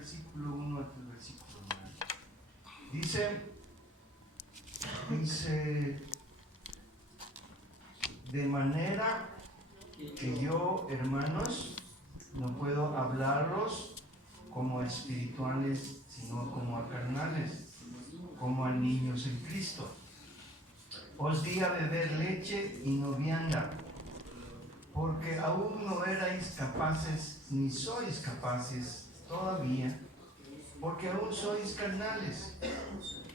versículo 1 hasta el versículo 9. Dice, de manera que yo, hermanos, no puedo hablaros como a espirituales, sino como a carnales, como a niños en Cristo. Os di a beber leche y no vianda, porque aún no erais capaces, ni sois capaces todavía, porque aún sois carnales.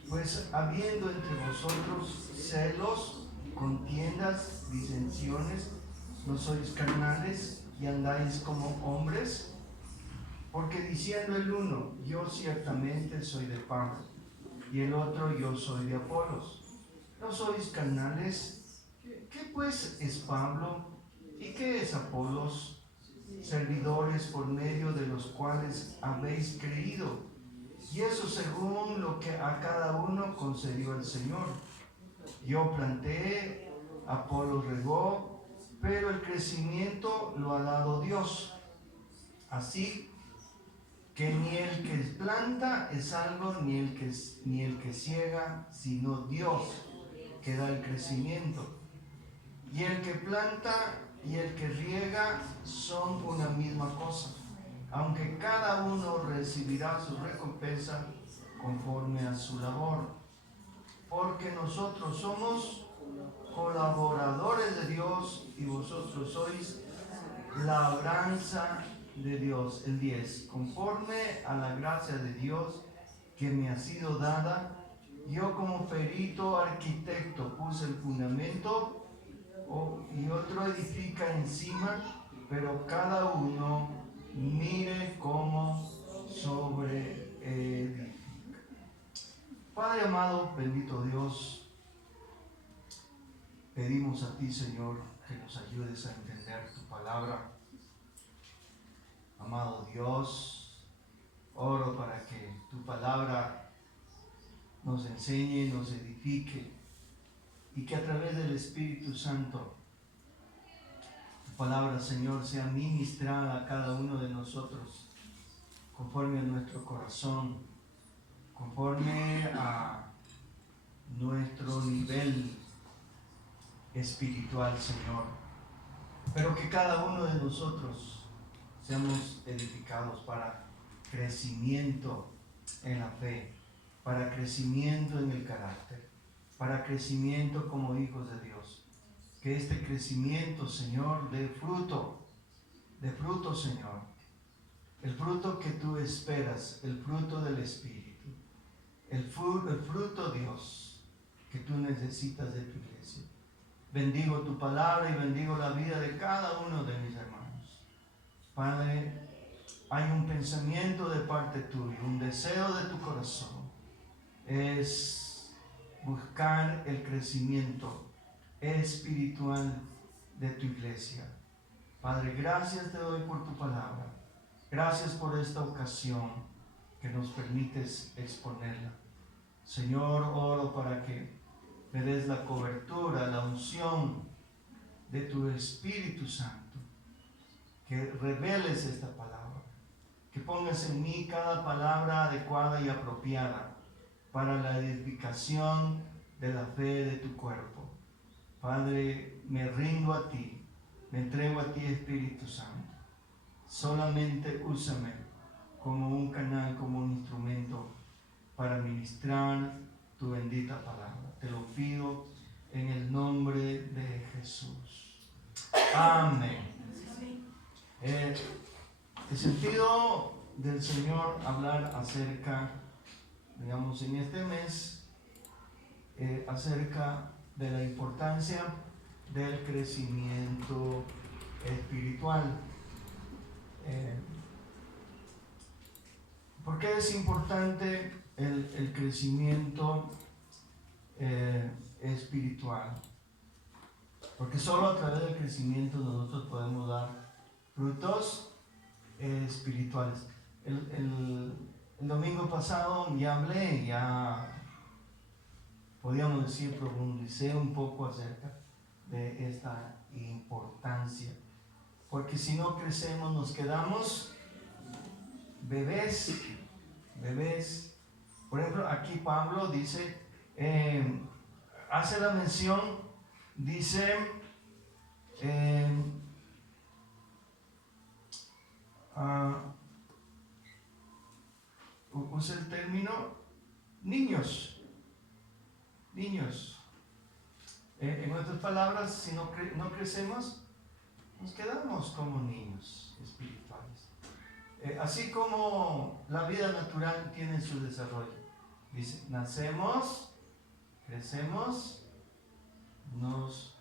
Pues habiendo entre vosotros celos, contiendas, disensiones, ¿no sois carnales y andáis como hombres? Porque diciendo el uno, yo ciertamente soy de Pablo, y el otro, yo soy de Apolos, ¿no sois carnales? ¿Qué pues es Pablo? ¿Y qué es Apolos? Servidores por medio de los cuales habéis creído, y eso según lo que a cada uno concedió el Señor. Yo planté, Apolos regó, pero el crecimiento lo ha dado Dios. Así que ni el que planta es algo, ni el que ciega, sino Dios que da el crecimiento. Y el que planta y el que riega son una misma cosa, aunque cada uno recibirá su recompensa conforme a su labor. Porque nosotros somos colaboradores de Dios y vosotros sois labranza de Dios. El 10. Conforme a la gracia de Dios que me ha sido dada, yo como perito arquitecto puse el fundamento y otro edifica encima, pero cada uno mire cómo edifica. Padre amado, bendito Dios, pedimos a ti, Señor, que nos ayudes a entender tu palabra. Amado Dios, oro para que tu palabra nos enseñe, nos edifique, y que a través del Espíritu Santo tu palabra, Señor, sea ministrada a cada uno de nosotros conforme a nuestro corazón, conforme a nuestro nivel espiritual, Señor. Pero que cada uno de nosotros seamos edificados para crecimiento en la fe, para crecimiento en el carácter, para crecimiento como hijos de Dios. Que este crecimiento, Señor, dé fruto, Señor. El fruto que tú esperas, el fruto del Espíritu, el fruto, Dios, que tú necesitas de tu iglesia. Bendigo tu palabra y bendigo la vida de cada uno de mis hermanos. Padre, hay un pensamiento de parte tuya, un deseo de tu corazón. Es buscar el crecimiento espiritual de tu iglesia. Padre, gracias te doy por tu palabra. Gracias por esta ocasión que nos permites exponerla. Señor, oro para que me des la cobertura, la unción de tu Espíritu Santo, que reveles esta palabra, que pongas en mí cada palabra adecuada y apropiada para la edificación de la fe de tu cuerpo. Padre, me rindo a ti, me entrego a ti, Espíritu Santo. Solamente úsame como un canal, como un instrumento para ministrar tu bendita palabra. Te lo pido en el nombre de Jesús. Amén. El sentido del Señor hablar acerca, digamos, en este mes, acerca de la importancia del crecimiento espiritual. ¿Por qué es importante el crecimiento espiritual? Porque solo a través del crecimiento nosotros podemos dar frutos espirituales. El domingo pasado ya podríamos decir, profundicé un poco acerca de esta importancia. Porque si no crecemos, nos quedamos bebés. Por ejemplo, aquí Pablo dice, hace la mención, dice, usa el término niños. En otras palabras, si no crecemos, nos quedamos como niños espirituales. Así como la vida natural tiene su desarrollo. Dice, nacemos, crecemos, nos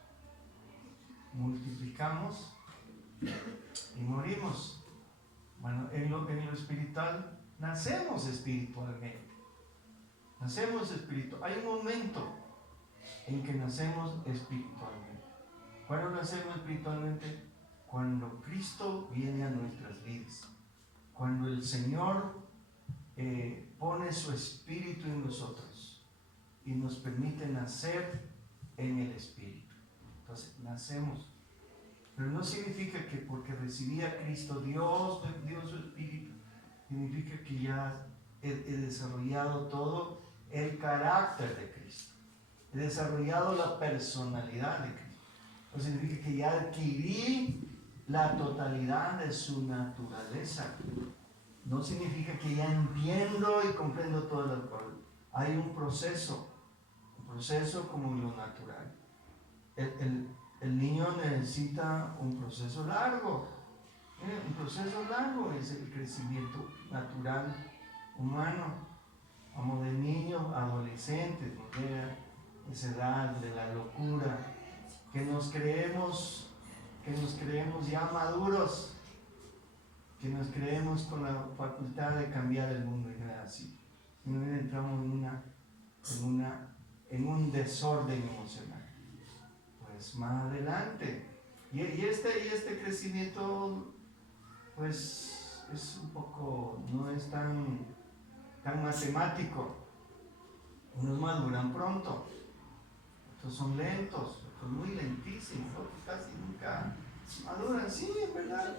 multiplicamos y morimos. Bueno, en lo espiritual, nacemos espiritualmente. Hay un momento en que nacemos espiritualmente. ¿Cuándo nacemos espiritualmente? Cuando Cristo viene a nuestras vidas. Cuando el Señor pone su espíritu en nosotros y nos permite nacer en el espíritu. Entonces, nacemos. Pero no significa que porque recibí a Cristo, Dios dio su espíritu, significa que ya he desarrollado todo el carácter de Cristo. He desarrollado la personalidad de Cristo. No significa que ya adquirí la totalidad de su naturaleza. No significa que ya entiendo y comprendo todas las cosas. Hay un proceso como lo natural. El niño necesita un proceso largo. Un proceso largo es el crecimiento natural humano. Vamos de niños a adolescentes, esa edad de la locura, que nos creemos ya maduros, que nos creemos con la facultad de cambiar el mundo, y no es así. No entramos en un desorden emocional. Pues más adelante. Y este crecimiento, pues es un poco, no es tan matemático. Unos maduran pronto, otros son lentos, otros muy lentísimos, otros casi nunca maduran. Sí, es verdad.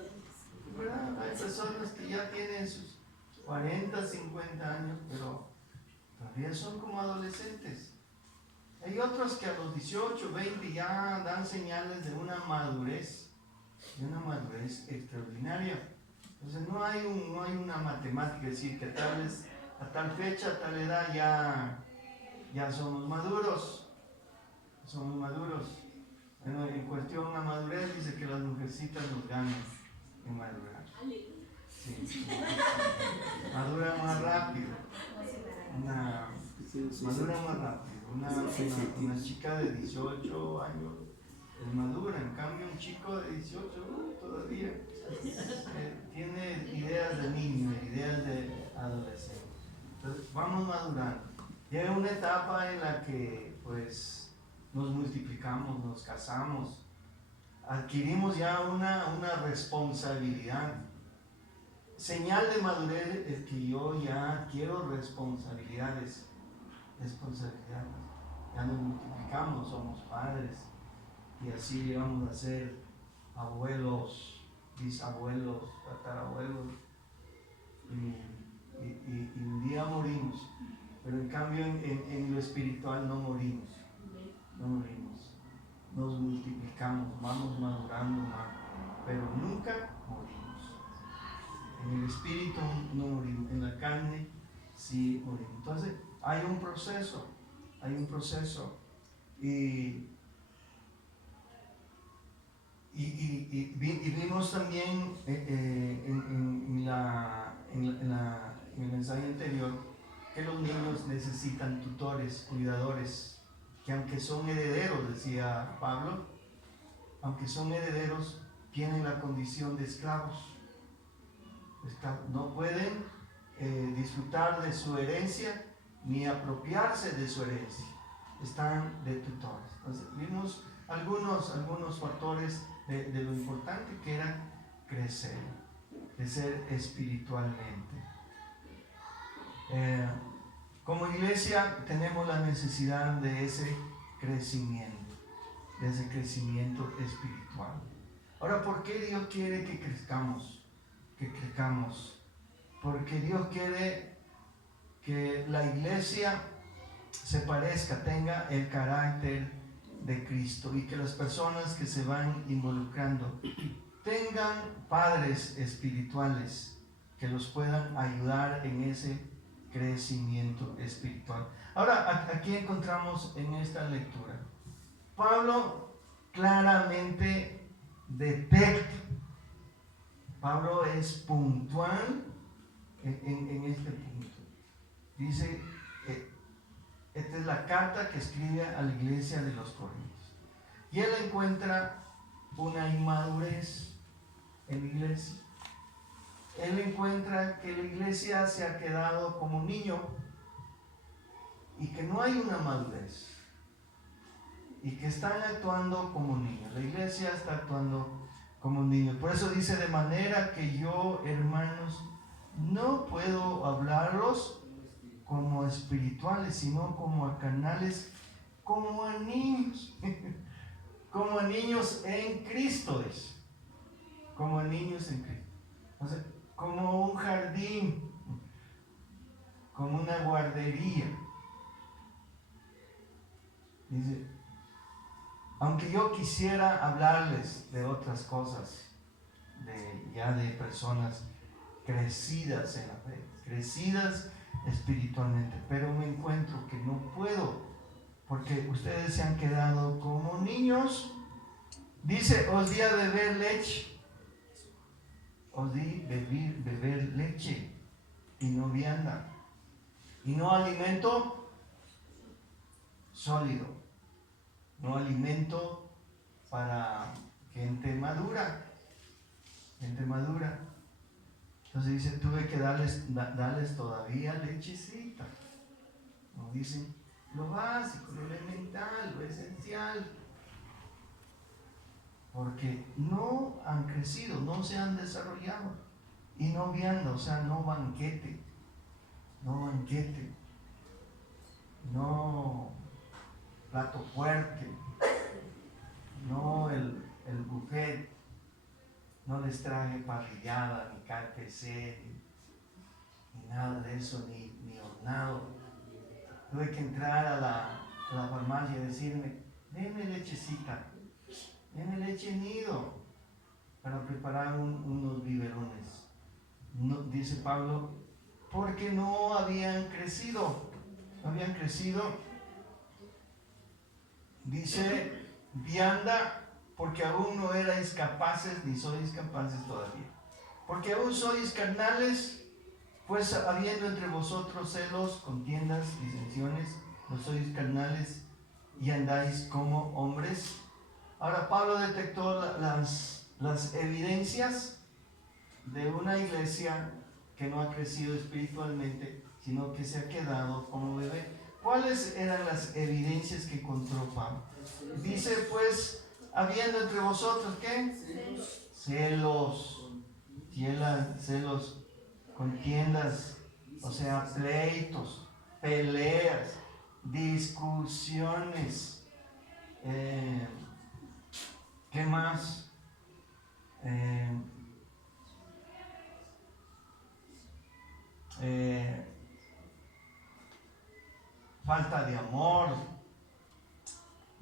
Hay personas que ya tienen sus 40, 50 años, pero todavía son como adolescentes. Hay otros que a los 18, 20 ya dan señales de una madurez extraordinaria. Entonces no hay una matemática, es decir, que a tal fecha, a tal edad ya somos maduros. Bueno, en cuestión a madurez dice que las mujercitas nos ganan en madurar. Sí. Maduran más rápido. Una chica de 18 años es madura, en cambio un chico de 18 todavía tiene ideas de niño, ideas de adolescente. Entonces vamos madurando. Llega una etapa en la que pues nos multiplicamos, nos casamos, adquirimos ya una responsabilidad. Señal de madurez es que yo ya quiero responsabilidades. Ya nos multiplicamos, somos padres y así vamos a ser abuelos, bisabuelos, tatarabuelos y un día morimos, pero en cambio en lo espiritual no morimos, nos multiplicamos, vamos madurando más, pero nunca morimos. En el espíritu no morimos, en la carne sí morimos. Entonces hay un proceso y vimos también en el mensaje anterior que los niños necesitan tutores, cuidadores, que aunque son herederos, decía Pablo, aunque son herederos, tienen la condición de esclavos. No pueden disfrutar de su herencia ni apropiarse de su herencia. Están de tutores. Entonces, vimos algunos factores de lo importante que era crecer espiritualmente. Como iglesia tenemos la necesidad de ese crecimiento espiritual. Ahora, ¿por qué Dios quiere que crezcamos? porque Dios quiere que la iglesia se parezca, tenga el carácter de Cristo, y que las personas que se van involucrando tengan padres espirituales que los puedan ayudar en ese crecimiento espiritual. Ahora, aquí encontramos en esta lectura, Pablo claramente detecta, Pablo es puntual en este punto. Dice, esta es la carta que escribe a la iglesia de los Corintios. Y él encuentra una inmadurez en la iglesia. Él encuentra que la iglesia se ha quedado como niño y que no hay una madurez. Y que están actuando como niños. La iglesia está actuando como niños. Por eso dice, de manera que yo, hermanos, no puedo hablaros como espirituales, sino como a carnales, como a niños. Como a niños en Cristo es. Como a niños en Cristo. O sea, como un jardín, como una guardería. Dice, aunque yo quisiera hablarles de otras cosas, ya de personas crecidas en la fe, crecidas espiritualmente, pero me encuentro que no puedo, porque ustedes se han quedado como niños. Dice, os di a beber leche, os di beber leche y no vianda, y no alimento sólido, no alimento para gente madura. Entonces dice, tuve que darles todavía lechecita. Nos dicen lo básico, lo elemental, lo esencial. Porque no han crecido, no se han desarrollado. Y no vianda, o sea, no banquete, no plato fuerte, no el buffet, no les traje parrillada, ni KFC, ni nada de eso, ni hornado. Tuve que entrar a la farmacia y decirme, denme lechecita, denme leche nido, para preparar unos biberones. No, dice Pablo, porque no habían crecido. Dice, vianda, porque aún no erais capaces, ni sois capaces todavía. Porque aún sois carnales, pues habiendo entre vosotros celos, contiendas, disensiones, no sois carnales y andáis como hombres. Ahora Pablo detectó las evidencias de una iglesia que no ha crecido espiritualmente, sino que se ha quedado como bebé. ¿Cuáles eran las evidencias que encontró Pablo? Dice, pues, habiendo entre vosotros, ¿qué? Celos, contiendas, o sea, pleitos, peleas, discusiones, ¿qué más? Falta de amor,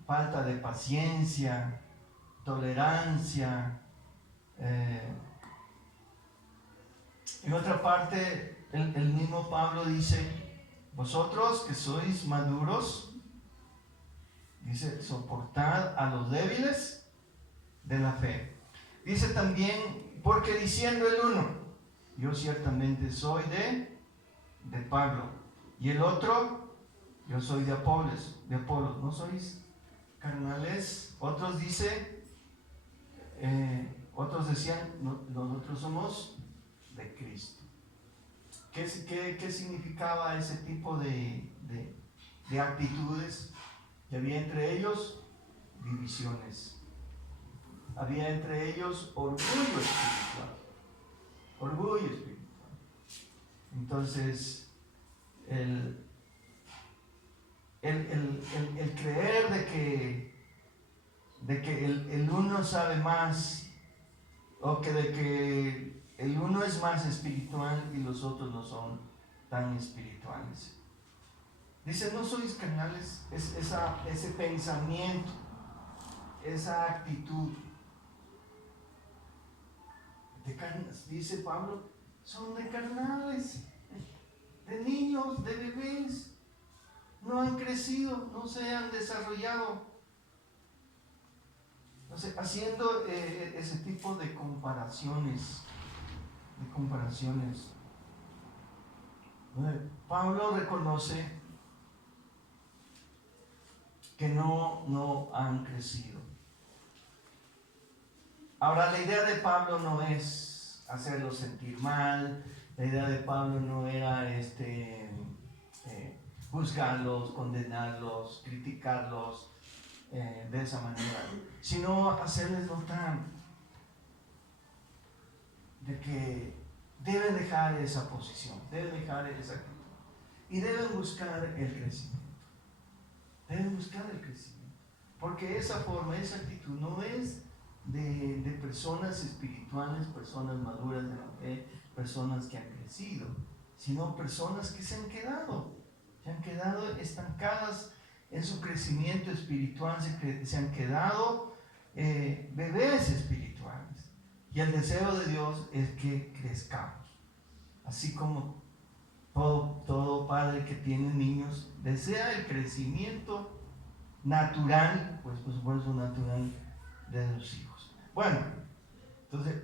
falta de paciencia, tolerancia. En otra parte, el mismo Pablo dice, vosotros que sois maduros, dice, soportad a los débiles de la fe. Dice también, porque diciendo el uno, yo ciertamente soy de Pablo, y el otro, yo soy de Apolos, ¿no sois carnales? Otros decían, nosotros somos de Cristo. ¿Qué significaba ese tipo de actitudes? Que había entre ellos divisiones, había entre ellos orgullo espiritual. Entonces, el creer de que el uno sabe más, o que de que el uno es más espiritual y los otros no son tan espirituales. Dice, no sois carnales, ese pensamiento, esa actitud de carnes, dice Pablo, son de carnales, de niños, de bebés, no han crecido, no se han desarrollado. Entonces, haciendo ese tipo de comparaciones, Pablo reconoce que no han crecido. Ahora, la idea de Pablo no es hacerlos sentir mal, la idea de Pablo no era juzgarlos, condenarlos, criticarlos de esa manera, sino hacerles notar de que deben dejar esa posición, deben dejar esa actitud y deben buscar el crecimiento. Deben buscar el crecimiento, porque esa forma, esa actitud no es de personas espirituales, personas maduras de la fe, personas que han crecido, sino personas que se han quedado estancadas en su crecimiento espiritual, se han quedado bebés espirituales. Y el deseo de Dios es que crezcamos, así como todo padre que tiene niños desea el crecimiento natural, pues por supuesto natural, de sus hijos. Bueno, entonces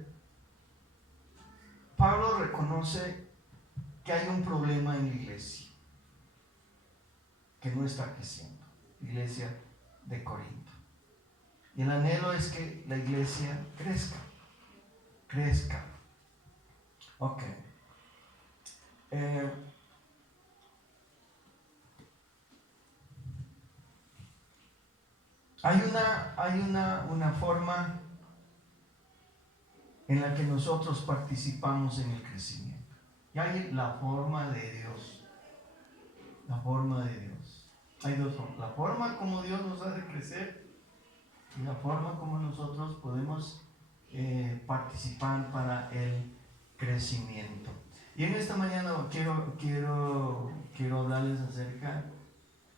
Pablo reconoce que hay un problema en la iglesia que no está creciendo, la iglesia de Corinto, y el anhelo es que la iglesia crezca. Ok. Hay una forma en la que nosotros participamos en el crecimiento. Y hay la forma de Dios. La forma de Dios. Hay dos formas. La forma como Dios nos hace crecer y la forma como nosotros podemos participar para el crecimiento. Y en esta mañana quiero hablarles acerca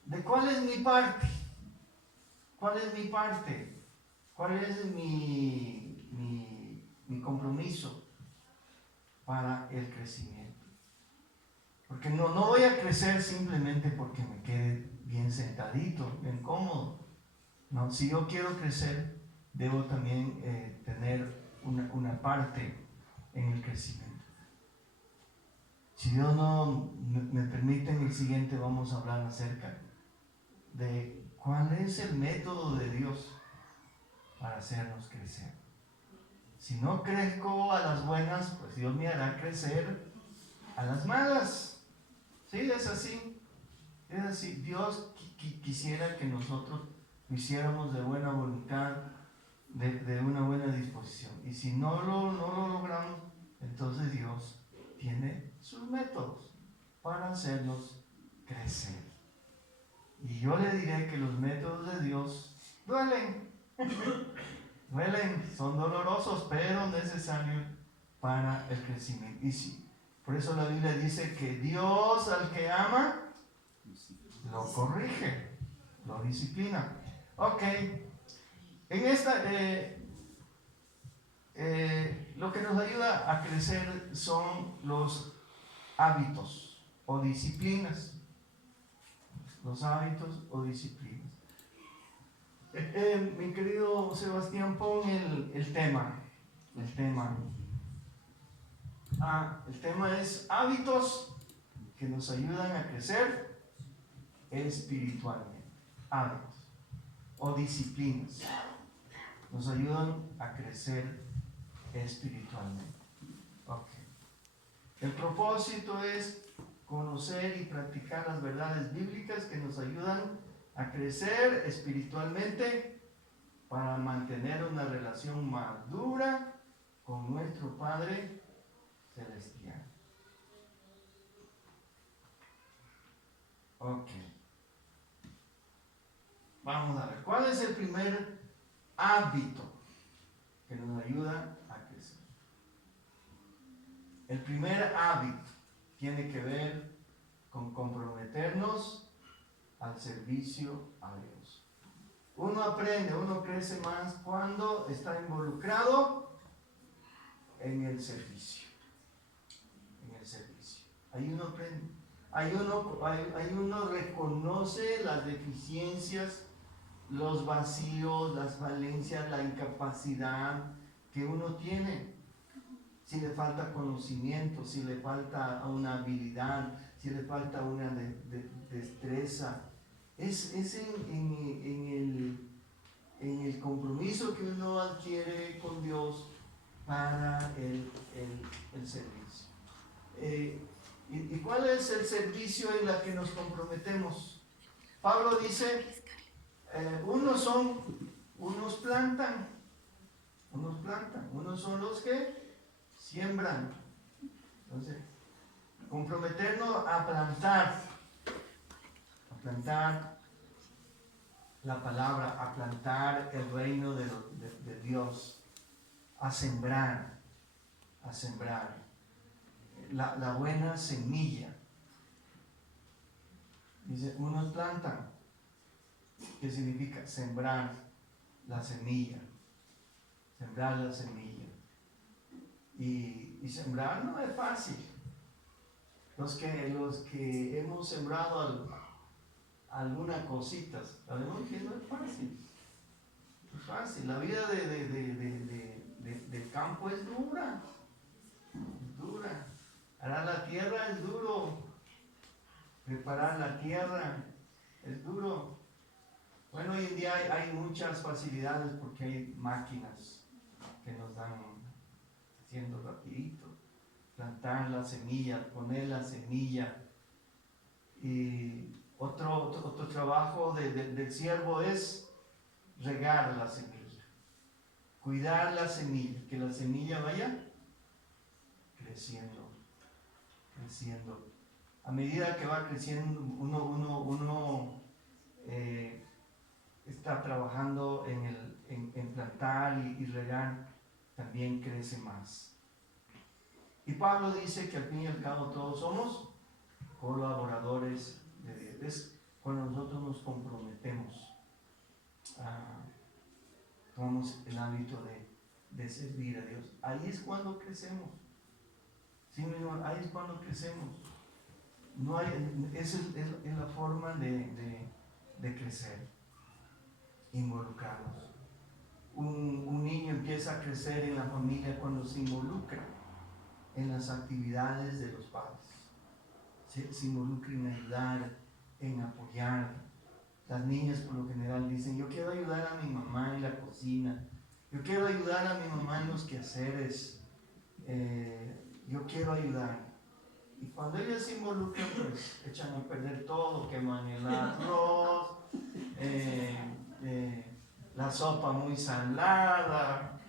de cuál es mi parte. ¿Cuál es mi parte? ¿Cuál es mi compromiso para el crecimiento? Porque no voy a crecer simplemente porque me quede bien sentadito, bien cómodo. No, si yo quiero crecer, debo también tener una parte en el crecimiento. Si Dios no me permite, en el siguiente vamos a hablar acerca de cuál es el método de Dios para hacernos crecer. Si no crezco a las buenas, pues Dios me hará crecer a las malas. Sí, es así. Es así. Dios quisiera que nosotros lo hiciéramos de buena voluntad, de una buena disposición. Y si no lo logramos, entonces Dios tiene sus métodos para hacernos crecer. Y yo le diré que los métodos de Dios duelen. Duelen, son dolorosos, pero necesarios para el crecimiento. Y sí, por eso la Biblia dice que Dios al que ama, lo corrige, lo disciplina. Ok, en esta, lo que nos ayuda a crecer son los hábitos o disciplinas. Los hábitos o disciplinas. Mi querido Sebastián, pon el tema. El tema es hábitos que nos ayudan a crecer espiritualmente. Hábitos o disciplinas nos ayudan a crecer espiritualmente. Okay. El propósito es conocer y practicar las verdades bíblicas que nos ayudan a crecer espiritualmente para mantener una relación madura con nuestro Padre Celestial. Ok. Vamos a ver, ¿cuál es el primer hábito que nos ayuda a crecer? El primer hábito tiene que ver con comprometernos al servicio a Dios. Uno aprende, uno crece más cuando está involucrado en el servicio. En el servicio. Ahí uno aprende. Ahí uno reconoce las deficiencias, los vacíos, las falencias, la incapacidad que uno tiene. Si le falta conocimiento, si le falta una habilidad, si le falta una destreza. Es en el compromiso que uno adquiere con Dios para el servicio. ¿Y cuál es el servicio en el que nos comprometemos? Pablo dice, unos plantan, unos son los que siembran. Entonces, comprometernos a plantar la palabra, a plantar el reino de Dios, a sembrar la buena semilla. Dice, unos plantan. ¿Qué significa? Sembrar la semilla. Sembrar la semilla. Y sembrar no es fácil. Los que hemos sembrado algunas cositas, sabemos que no es fácil. No es fácil. La vida del campo es dura. Es dura. Arar la tierra es duro. Preparar la tierra es duro. Bueno, hoy en día hay muchas facilidades porque hay máquinas que nos dan haciendo rapidito. Plantar la semilla, poner la semilla. Y otro trabajo del siervo es regar la semilla, cuidar la semilla, que la semilla vaya creciendo. A medida que va creciendo, uno está trabajando en plantar y regar, también crece más. Y Pablo dice que al fin y al cabo todos somos colaboradores de Dios. Es cuando nosotros nos comprometemos, tomamos el hábito de servir a Dios. Ahí es cuando crecemos. Sí, ahí es cuando crecemos. No hay, esa es la forma de crecer, involucrados. Un niño empieza a crecer en la familia cuando se involucra en las actividades de los padres. Se involucra en ayudar, en apoyar. Las niñas por lo general dicen, yo quiero ayudar a mi mamá en la cocina, yo quiero ayudar a mi mamá en los quehaceres, yo quiero ayudar. Y cuando ellas se involucran, pues echan a perder todo, queman el arroz, la sopa muy salada,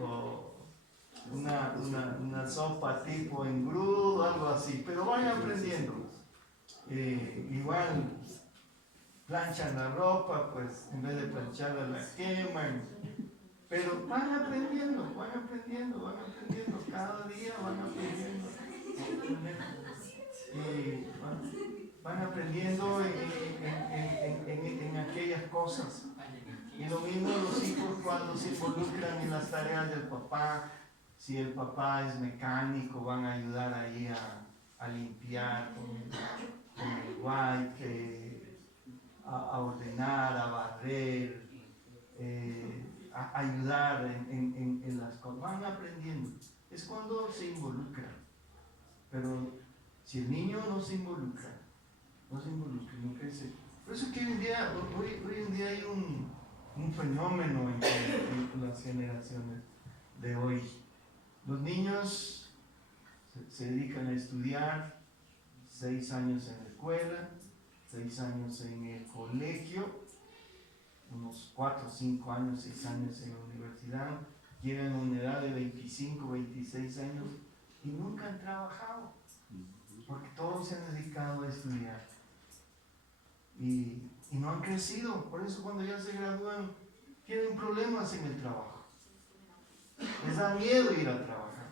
o una sopa tipo engrudo, algo así, pero van aprendiendo. Igual planchan la ropa, pues en vez de plancharla la queman, pero van aprendiendo, cada día van aprendiendo. Van aprendiendo en aquellas cosas. Y lo mismo los hijos cuando se involucran en las tareas del papá. Si el papá es mecánico, van a ayudar ahí a limpiar con el guante, a ordenar, a barrer, a ayudar en las cosas. Van aprendiendo. Es cuando se involucran. Pero si el niño no se involucra, no crece. Por eso que hoy en día hay un fenómeno en las generaciones de hoy. Los niños se dedican a estudiar 6 años en la escuela, 6 años en el colegio, unos 4, 5 años, 6 años en la universidad, llegan a una edad de 25, 26 años y nunca han trabajado, porque todos se han dedicado a estudiar y no han crecido. Por eso cuando ya se gradúan tienen problemas en el trabajo, les da miedo ir a trabajar,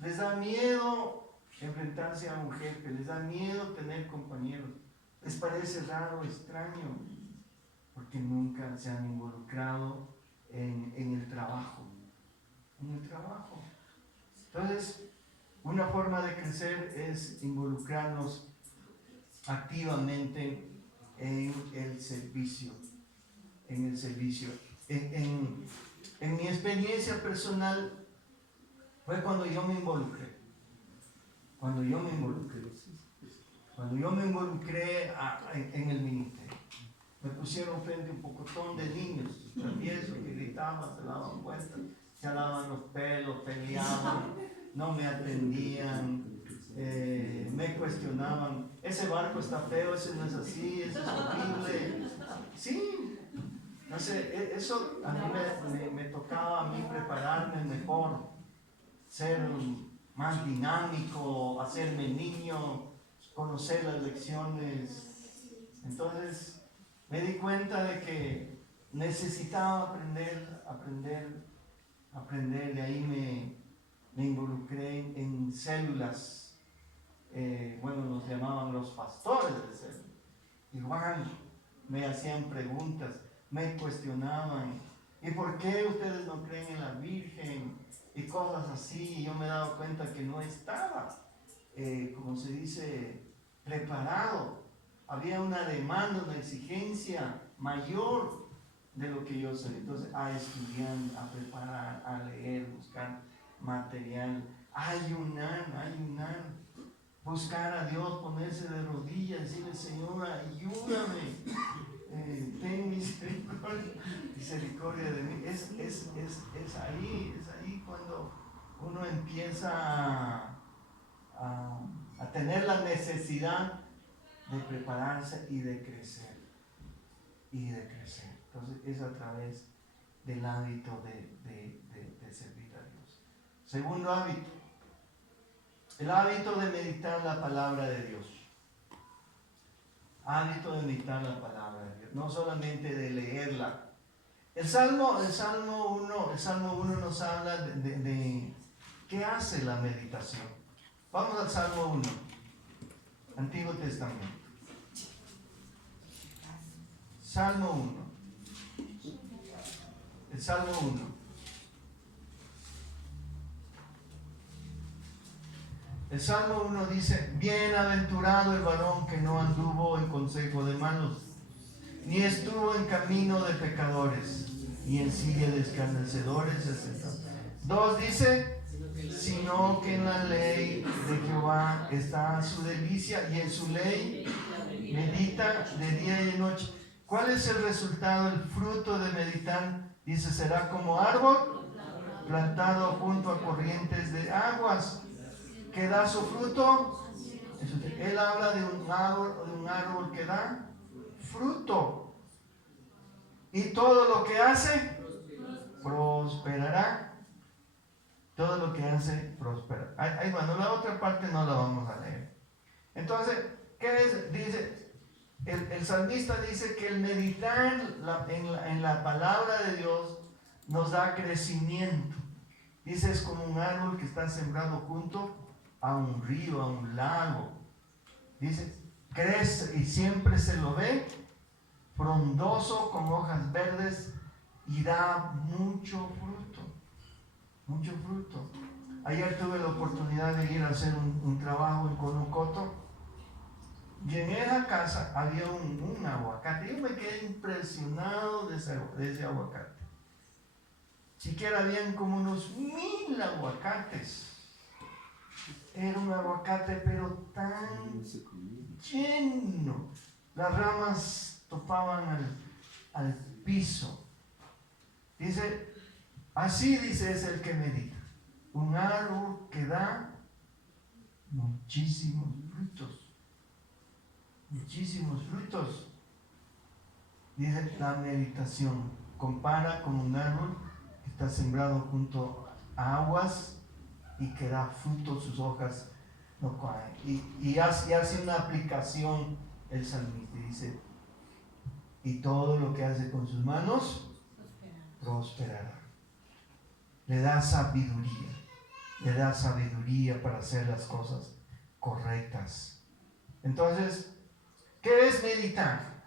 Les da miedo enfrentarse a un jefe, les da miedo tener compañeros. Les parece raro, extraño, porque nunca se han involucrado en el trabajo. En el trabajo. Entonces, una forma de crecer es involucrarnos activamente en el servicio. En el servicio. En mi experiencia personal fue cuando yo me involucré. Cuando yo me involucré en el ministerio. Me pusieron frente a un pocotón de niños traviesos que gritaban, se daban vueltas, se alaban los pelos, peleaban, no me atendían, me cuestionaban. Ese barco está feo, ese no es así, ese es horrible. Sí, no sé, eso a mí me tocaba a mí prepararme mejor, ser más dinámico, hacerme niño, conocer las lecciones. Entonces me di cuenta de que necesitaba aprender, y ahí me involucré en células. Bueno, nos llamaban los pastores de células. Igual me hacían preguntas, me cuestionaban. ¿Y por qué ustedes no creen en la Virgen? Y cosas así. Y yo me he dado cuenta que no estaba, como se dice, preparado. Había una demanda, una exigencia mayor de lo que yo sé. Entonces, a estudiar, a preparar, a leer, buscar material, ayunar, buscar a Dios, ponerse de rodillas, decirle: Señor, ayúdame, ten misericordia de mí. Es ahí cuando uno empieza a tener la necesidad de prepararse y de crecer. Entonces es a través del hábito de servir a Dios. Segundo hábito, el hábito de meditar la palabra de Dios. Hábito de meditar la palabra de Dios, no solamente de leerla. El Salmo 1 nos habla de qué hace la meditación. Vamos al Salmo 1, Antiguo Testamento. Salmo 1. El Salmo 1. El Salmo 1 dice: bienaventurado el varón que no anduvo en consejo de malos, ni estuvo en camino de pecadores, ni en silla de escarnecedores, etc. 2 dice: sino que en la ley de Jehová está su delicia, y en su ley medita de día y de noche. ¿Cuál es el resultado, el fruto de meditar? Dice: será como árbol plantado junto a corrientes de aguas, que da su fruto. Él habla de un árbol que da fruto, y todo lo que hace prosperará. Todo lo que hace prospera. Ahí bueno, la otra parte no la vamos a leer. Entonces, ¿qué es? Dice, el salmista dice que el meditar en la palabra de Dios nos da crecimiento. Dice: es como un árbol que está sembrado junto a un río, a un lago. Dice, crece y siempre se lo ve frondoso, con hojas verdes, y da mucho fruto. Mucho fruto. Ayer tuve la oportunidad de ir a hacer un trabajo en Conocoto, y en esa casa había un aguacate. Yo me quedé impresionado de ese aguacate. Siquiera habían como unos 1000 aguacates. Era un aguacate pero tan lleno. Las ramas topaban al piso. Dice: así dice es el que medita. Un árbol que da muchísimos frutos. Muchísimos frutos. Dice la meditación. Compara con un árbol que está sembrado junto a aguas y que da frutos, sus hojas no caen. Y hace una aplicación el salmista. Dice: y todo lo que hace con sus manos prosperará. Le da sabiduría. le da sabiduría para hacer las cosas correctas. Entonces, ¿qué es meditar?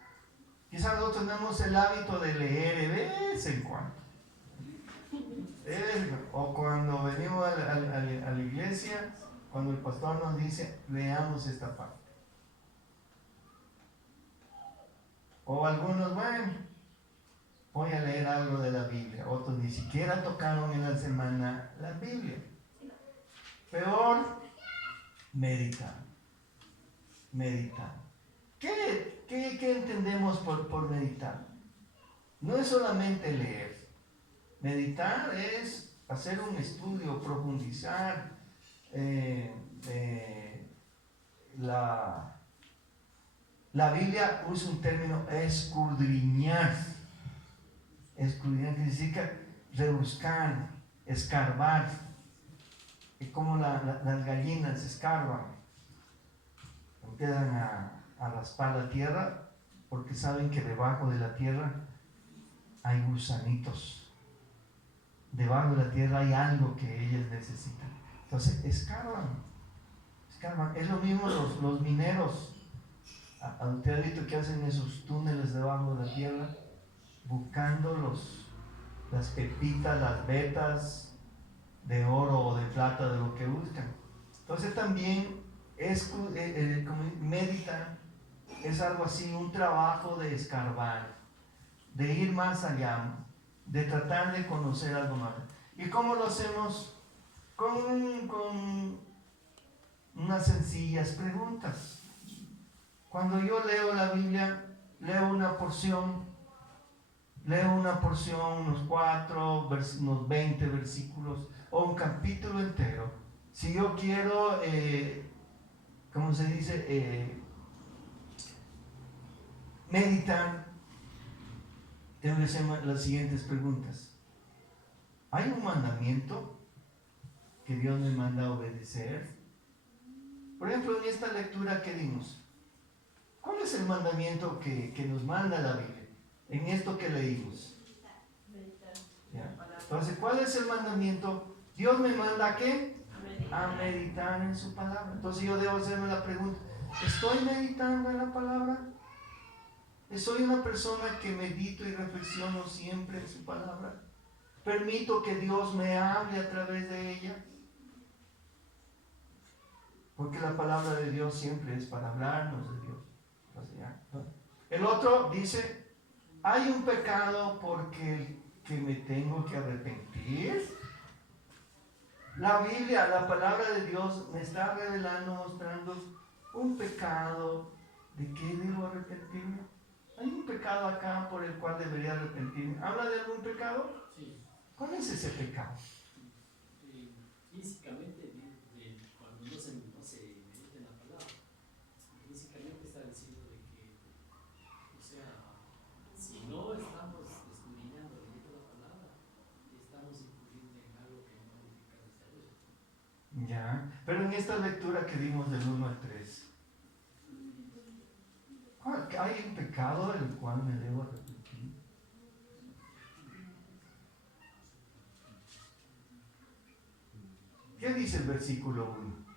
Quizás nosotros tenemos el hábito de leer de vez en cuando. O cuando venimos a la iglesia, cuando el pastor nos dice, leamos esta parte. O algunos, bueno, voy a leer algo de la Biblia. Otros ni siquiera tocaron en la semana la Biblia. Peor, meditar. Meditar. ¿Qué entendemos por meditar? No es solamente leer. Meditar es hacer un estudio, profundizar. La Biblia usa un término escudriñar. Escudriñar significa rebuscar, escarbar. Es como las gallinas escarban, empiezan a raspar la tierra porque saben que debajo de la tierra hay gusanitos. Debajo de la tierra hay algo que ellas necesitan. Entonces escarban. Es lo mismo los mineros. ¿Usted ha visto que hacen esos túneles debajo de la tierra? Buscando las pepitas, las vetas de oro o de plata, de lo que buscan. Entonces también como meditar es algo así, un trabajo de escarbar, de ir más allá, de tratar de conocer algo más. ¿Y cómo lo hacemos? Con unas sencillas preguntas. Cuando yo leo la Biblia, leo una porción, unos 4, unos 20 versículos o un capítulo entero. Si yo quiero, ¿cómo se dice? Meditar, tengo que hacer las siguientes preguntas. ¿Hay un mandamiento que Dios me manda a obedecer? Por ejemplo, en esta lectura que dimos, ¿cuál es el mandamiento que nos manda la Biblia? En esto que leímos. ¿Ya? Entonces, ¿cuál es el mandamiento? Dios me manda ¿a qué? A meditar en su palabra. Entonces yo debo hacerme la pregunta, ¿estoy meditando en la palabra? ¿Soy una persona que medito y reflexiono siempre en su palabra? ¿Permito que Dios me hable a través de ella? Porque la palabra de Dios siempre es para hablarnos de Dios. El otro dice, ¿hay un pecado porque que me tengo que arrepentir? La Biblia, la palabra de Dios me está revelando, mostrando un pecado de que debo arrepentirme. ¿Hay un pecado acá por el cual debería arrepentirme? ¿Habla de algún pecado? Sí. ¿Cuál es ese pecado? Físicamente, cuando no se medita en la palabra, físicamente está diciendo de que, o sea, si no estamos escudriñando, leyendo la palabra, estamos incurriendo en algo que no edifica nuestra vida. Ya, pero en esta lectura que dimos del 1 al 3, ¿hay un pecado del cual me debo arrepentir? ¿Qué dice el versículo 1?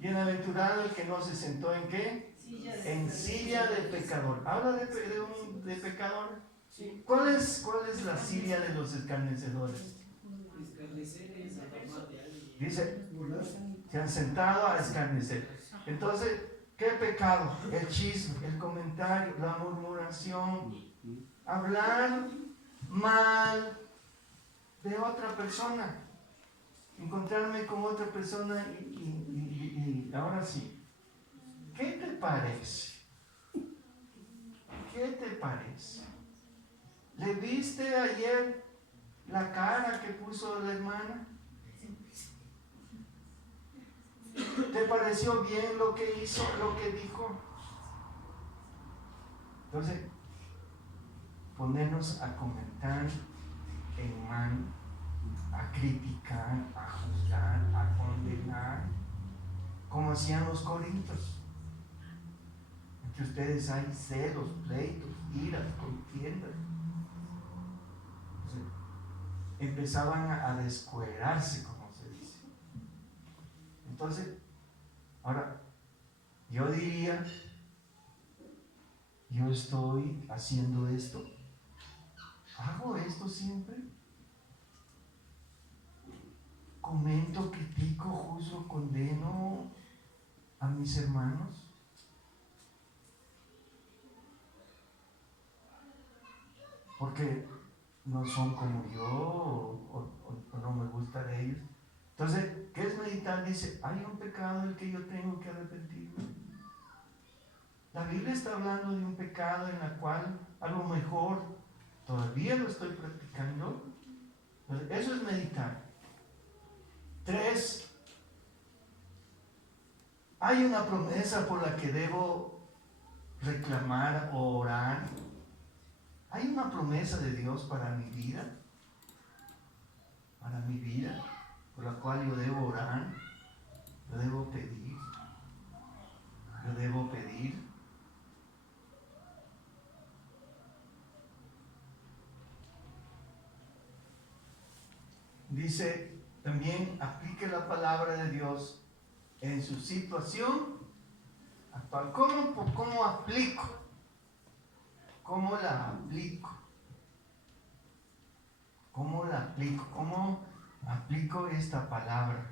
Bienaventurado el que no se sentó en ¿qué? En silla de pecador. ¿Habla de pecador? Sí. ¿Cuál es la silla de los escarnecedores? Dice, se han sentado a escarnecer. Entonces, ¿qué pecado? El chisme, el comentario, la murmuración, hablar mal de otra persona, encontrarme con otra persona y ahora sí, ¿qué te parece? ¿Qué te parece? ¿Le viste ayer la cara que puso la hermana? ¿Te pareció bien lo que hizo, lo que dijo? Entonces, ponernos a comentar en mal, a criticar, a juzgar, a condenar, como hacían los corintios. Entre ustedes hay celos, pleitos, iras, contiendas. empezaban a descuerarse, como se dice. Entonces, ahora, yo diría, yo estoy haciendo esto, hago esto siempre, comento, critico, juzgo, condeno a mis hermanos. Porque no son como yo o no me gusta de ellos. Entonces, ¿qué es meditar? Dice, hay un pecado del que yo tengo que arrepentirme. La Biblia está hablando de un pecado en el cual a lo mejor todavía lo estoy practicando. Entonces, eso es meditar. 3, hay una promesa por la que debo reclamar o orar. Hay una promesa de Dios para mi vida, por la cual yo debo orar, yo debo pedir. Dice también, aplique la palabra de Dios en su situación actual. ¿Cómo aplico? ¿Cómo la aplico? ¿Cómo la aplico? ¿Cómo aplico esta palabra?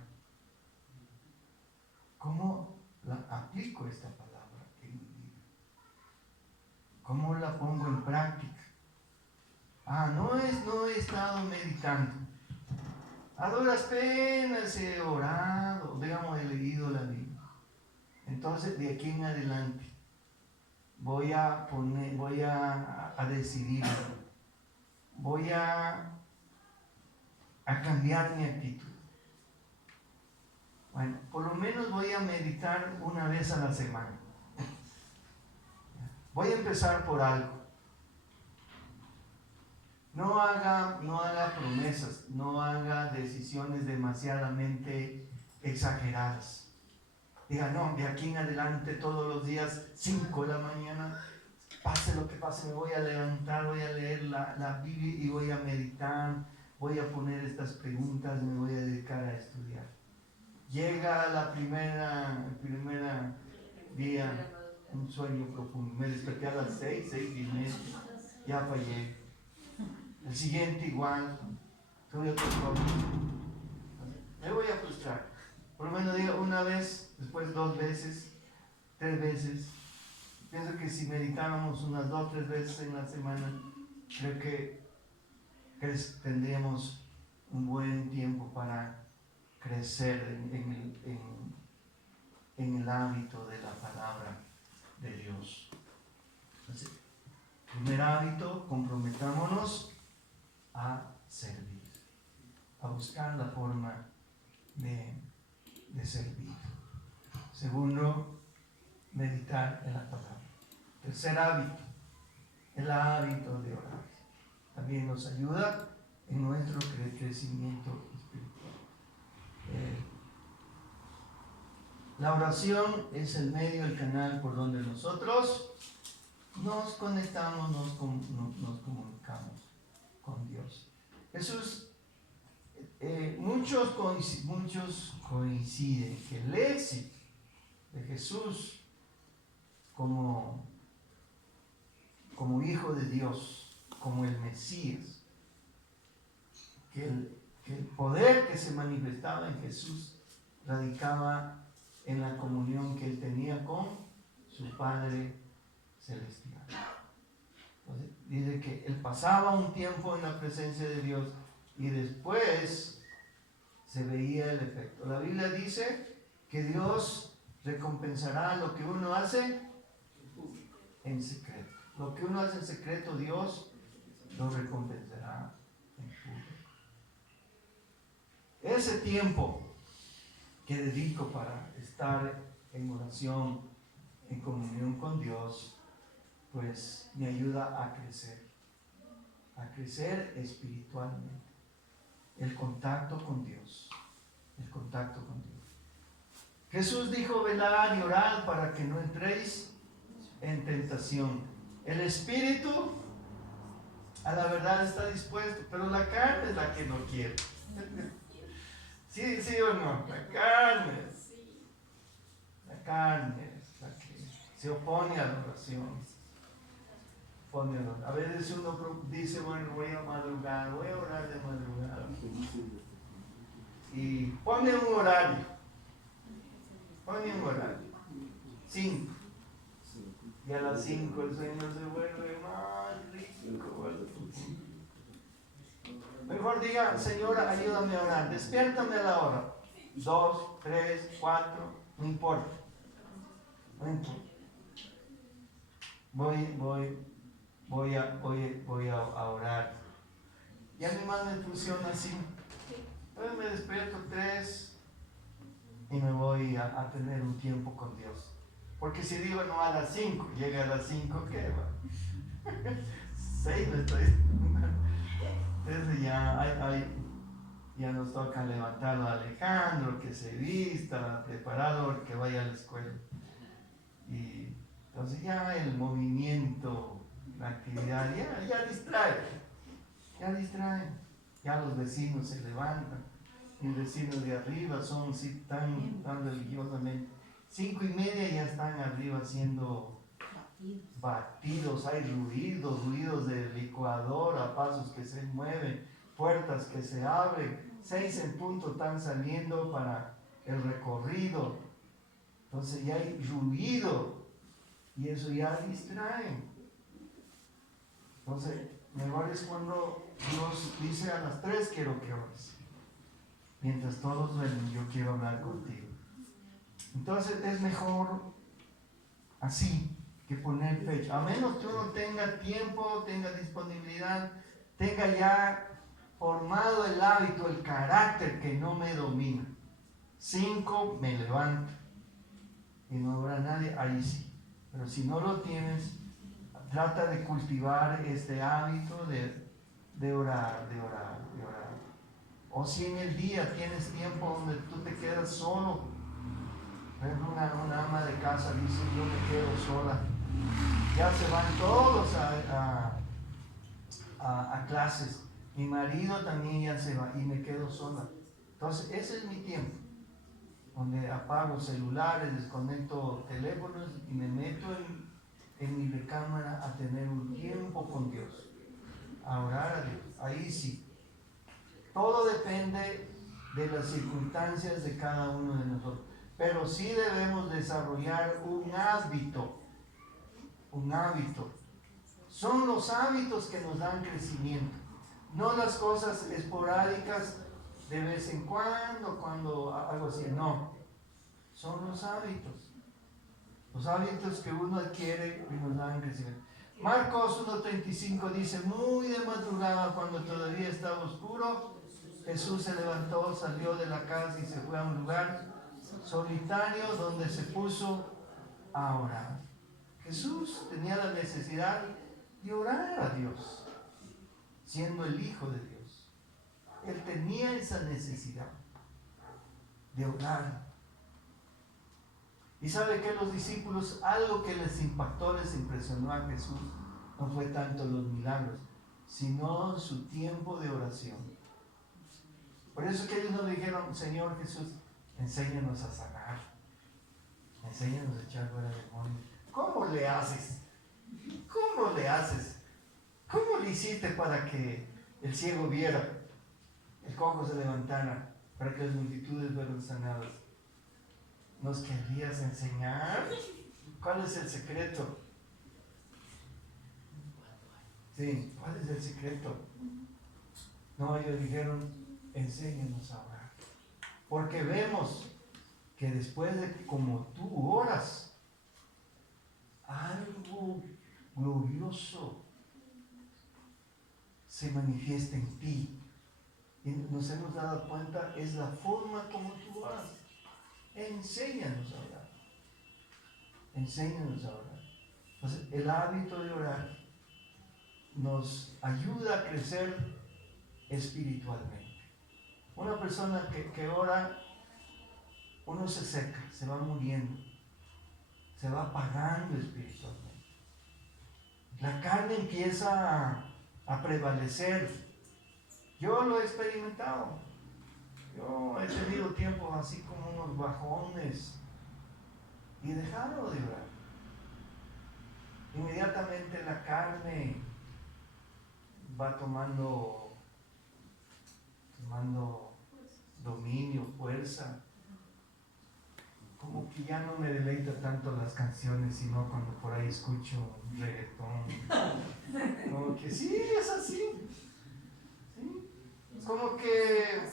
¿Cómo la aplico esta palabra en mi vida? ¿Cómo la pongo en práctica? No he estado meditando. A duras penas he orado, digamos, he leído la Biblia. Entonces, de aquí en adelante, voy a decidir, voy a cambiar mi actitud. Bueno, por lo menos voy a meditar una vez a la semana. Voy a empezar por algo. No haga promesas, no haga decisiones demasiadamente exageradas. Diga, no, de aquí en adelante todos los días, 5 de la mañana, pase lo que pase, me voy a levantar, voy a leer la Biblia y voy a meditar, voy a poner estas preguntas, me voy a dedicar a estudiar. Llega el primer día, un sueño profundo, me desperté a las 6:30, ya fallé. El siguiente igual, tuve otro problema. Me voy a frustrar. Por lo menos diga una vez, después 2 veces, 3 veces. Pienso que si meditáramos unas 2 o 3 veces en la semana, creo que tendríamos un buen tiempo para crecer en el hábito de la palabra de Dios. Entonces, primer hábito, comprometámonos a servir, a buscar la forma de servir. Segundo, meditar en la palabra. Tercer hábito, el hábito de orar. También nos ayuda en nuestro crecimiento espiritual. La oración es el medio, el canal por donde nosotros nos conectamos, nos comunicamos con Dios. Jesús, muchos coinciden que el éxito de Jesús como Hijo de Dios, como el Mesías, que el poder que se manifestaba en Jesús radicaba en la comunión que él tenía con su Padre Celestial. Entonces, dice que él pasaba un tiempo en la presencia de Dios y después se veía el efecto. La Biblia dice que Dios recompensará lo que uno hace en secreto. Lo que uno hace en secreto, Dios lo recompensará en público. Ese tiempo que dedico para estar en oración, en comunión con Dios, pues me ayuda a crecer espiritualmente. El contacto con Dios. Jesús dijo, velad y orad para que no entréis en tentación. El espíritu a la verdad está dispuesto, pero la carne es la que no quiere. ¿Sí, sí o no? La carne es la que se opone a la oración. A veces uno dice, bueno, voy a madrugar, voy a orar de madrugada. Y pone un horario. 5. Y a las 5 el sueño se vuelve más rico. Mejor diga, Señora, ayúdame a orar. Despiértame a la hora. 2, 3, 4, no importa. No importa. Voy a orar. Y a mí más me funciona así. Entonces me despierto 3 y me voy a tener un tiempo con Dios. Porque si digo no a las 5, llega a las 5, ¿qué va? 6 no estoy. Entonces ya nos toca levantarlo a Alejandro, que se vista, preparado, que vaya a la escuela. Y entonces ya el movimiento, la actividad, ya distrae. Ya los vecinos se levantan. Mis vecinos de arriba son sí, tan religiosamente. 5:30 ya están arriba haciendo batidos, hay ruidos de licuadora, pasos que se mueven, puertas que se abren. 6 en punto están saliendo para el recorrido. Entonces ya hay ruido y eso ya distrae. Entonces, mejor es cuando Dios dice a las 3 quiero que ores. Mientras todos duermen, yo quiero hablar contigo. Entonces es mejor así que poner fecha. A menos que uno tenga tiempo, tenga disponibilidad, tenga ya formado el hábito, el carácter que no me domina. 5, me levanto. Y no habrá nadie, ahí sí. Pero si no lo tienes, trata de cultivar este hábito de orar. O si en el día tienes tiempo donde tú te quedas solo. Por ejemplo, una ama de casa dice, yo me quedo sola. Ya se van todos a clases. Mi marido también ya se va y me quedo sola. Entonces, ese es mi tiempo. Donde apago celulares, desconecto teléfonos y me meto en mi recámara a tener un tiempo con Dios. A orar a Dios. Ahí sí. Todo depende de las circunstancias de cada uno de nosotros. Pero sí debemos desarrollar un hábito. Son los hábitos que nos dan crecimiento. No las cosas esporádicas de vez en cuando algo así. No. Son los hábitos. Los hábitos que uno adquiere y nos dan crecimiento. Marcos 1:35 dice, muy de madrugada, cuando todavía estaba oscuro, Jesús se levantó, salió de la casa y se fue a un lugar solitario donde se puso a orar. Jesús tenía la necesidad de orar a Dios, siendo el Hijo de Dios. Él tenía esa necesidad de orar. Y sabe que los discípulos, algo que les impactó, les impresionó a Jesús, no fue tanto los milagros, sino su tiempo de oración. Por eso que ellos no dijeron, Señor Jesús, enséñanos a sanar, enséñanos a echar fuera demonios. ¿Cómo le haces? ¿Cómo le hiciste para que el ciego viera, el cojo se levantara, para que las multitudes fueran sanadas? ¿Nos querías enseñar? ¿Cuál es el secreto? Sí, ¿cuál es el secreto? No, ellos dijeron, enséñanos a orar. Porque vemos que después de como tú oras, algo glorioso se manifiesta en ti. Y nos hemos dado cuenta, es la forma como tú oras. Enséñanos a orar. Entonces, el hábito de orar nos ayuda a crecer espiritualmente. Una persona que ora, uno se seca, se va muriendo, se va apagando espiritualmente. La carne empieza a prevalecer. Yo lo he experimentado. Yo he tenido tiempos así como unos bajones y he dejado de orar. Inmediatamente la carne va tomando dominio, fuerza. Como que ya no me deleita tanto las canciones, sino cuando por ahí escucho un reggaetón. Como que sí, es así. ¿Sí? Como que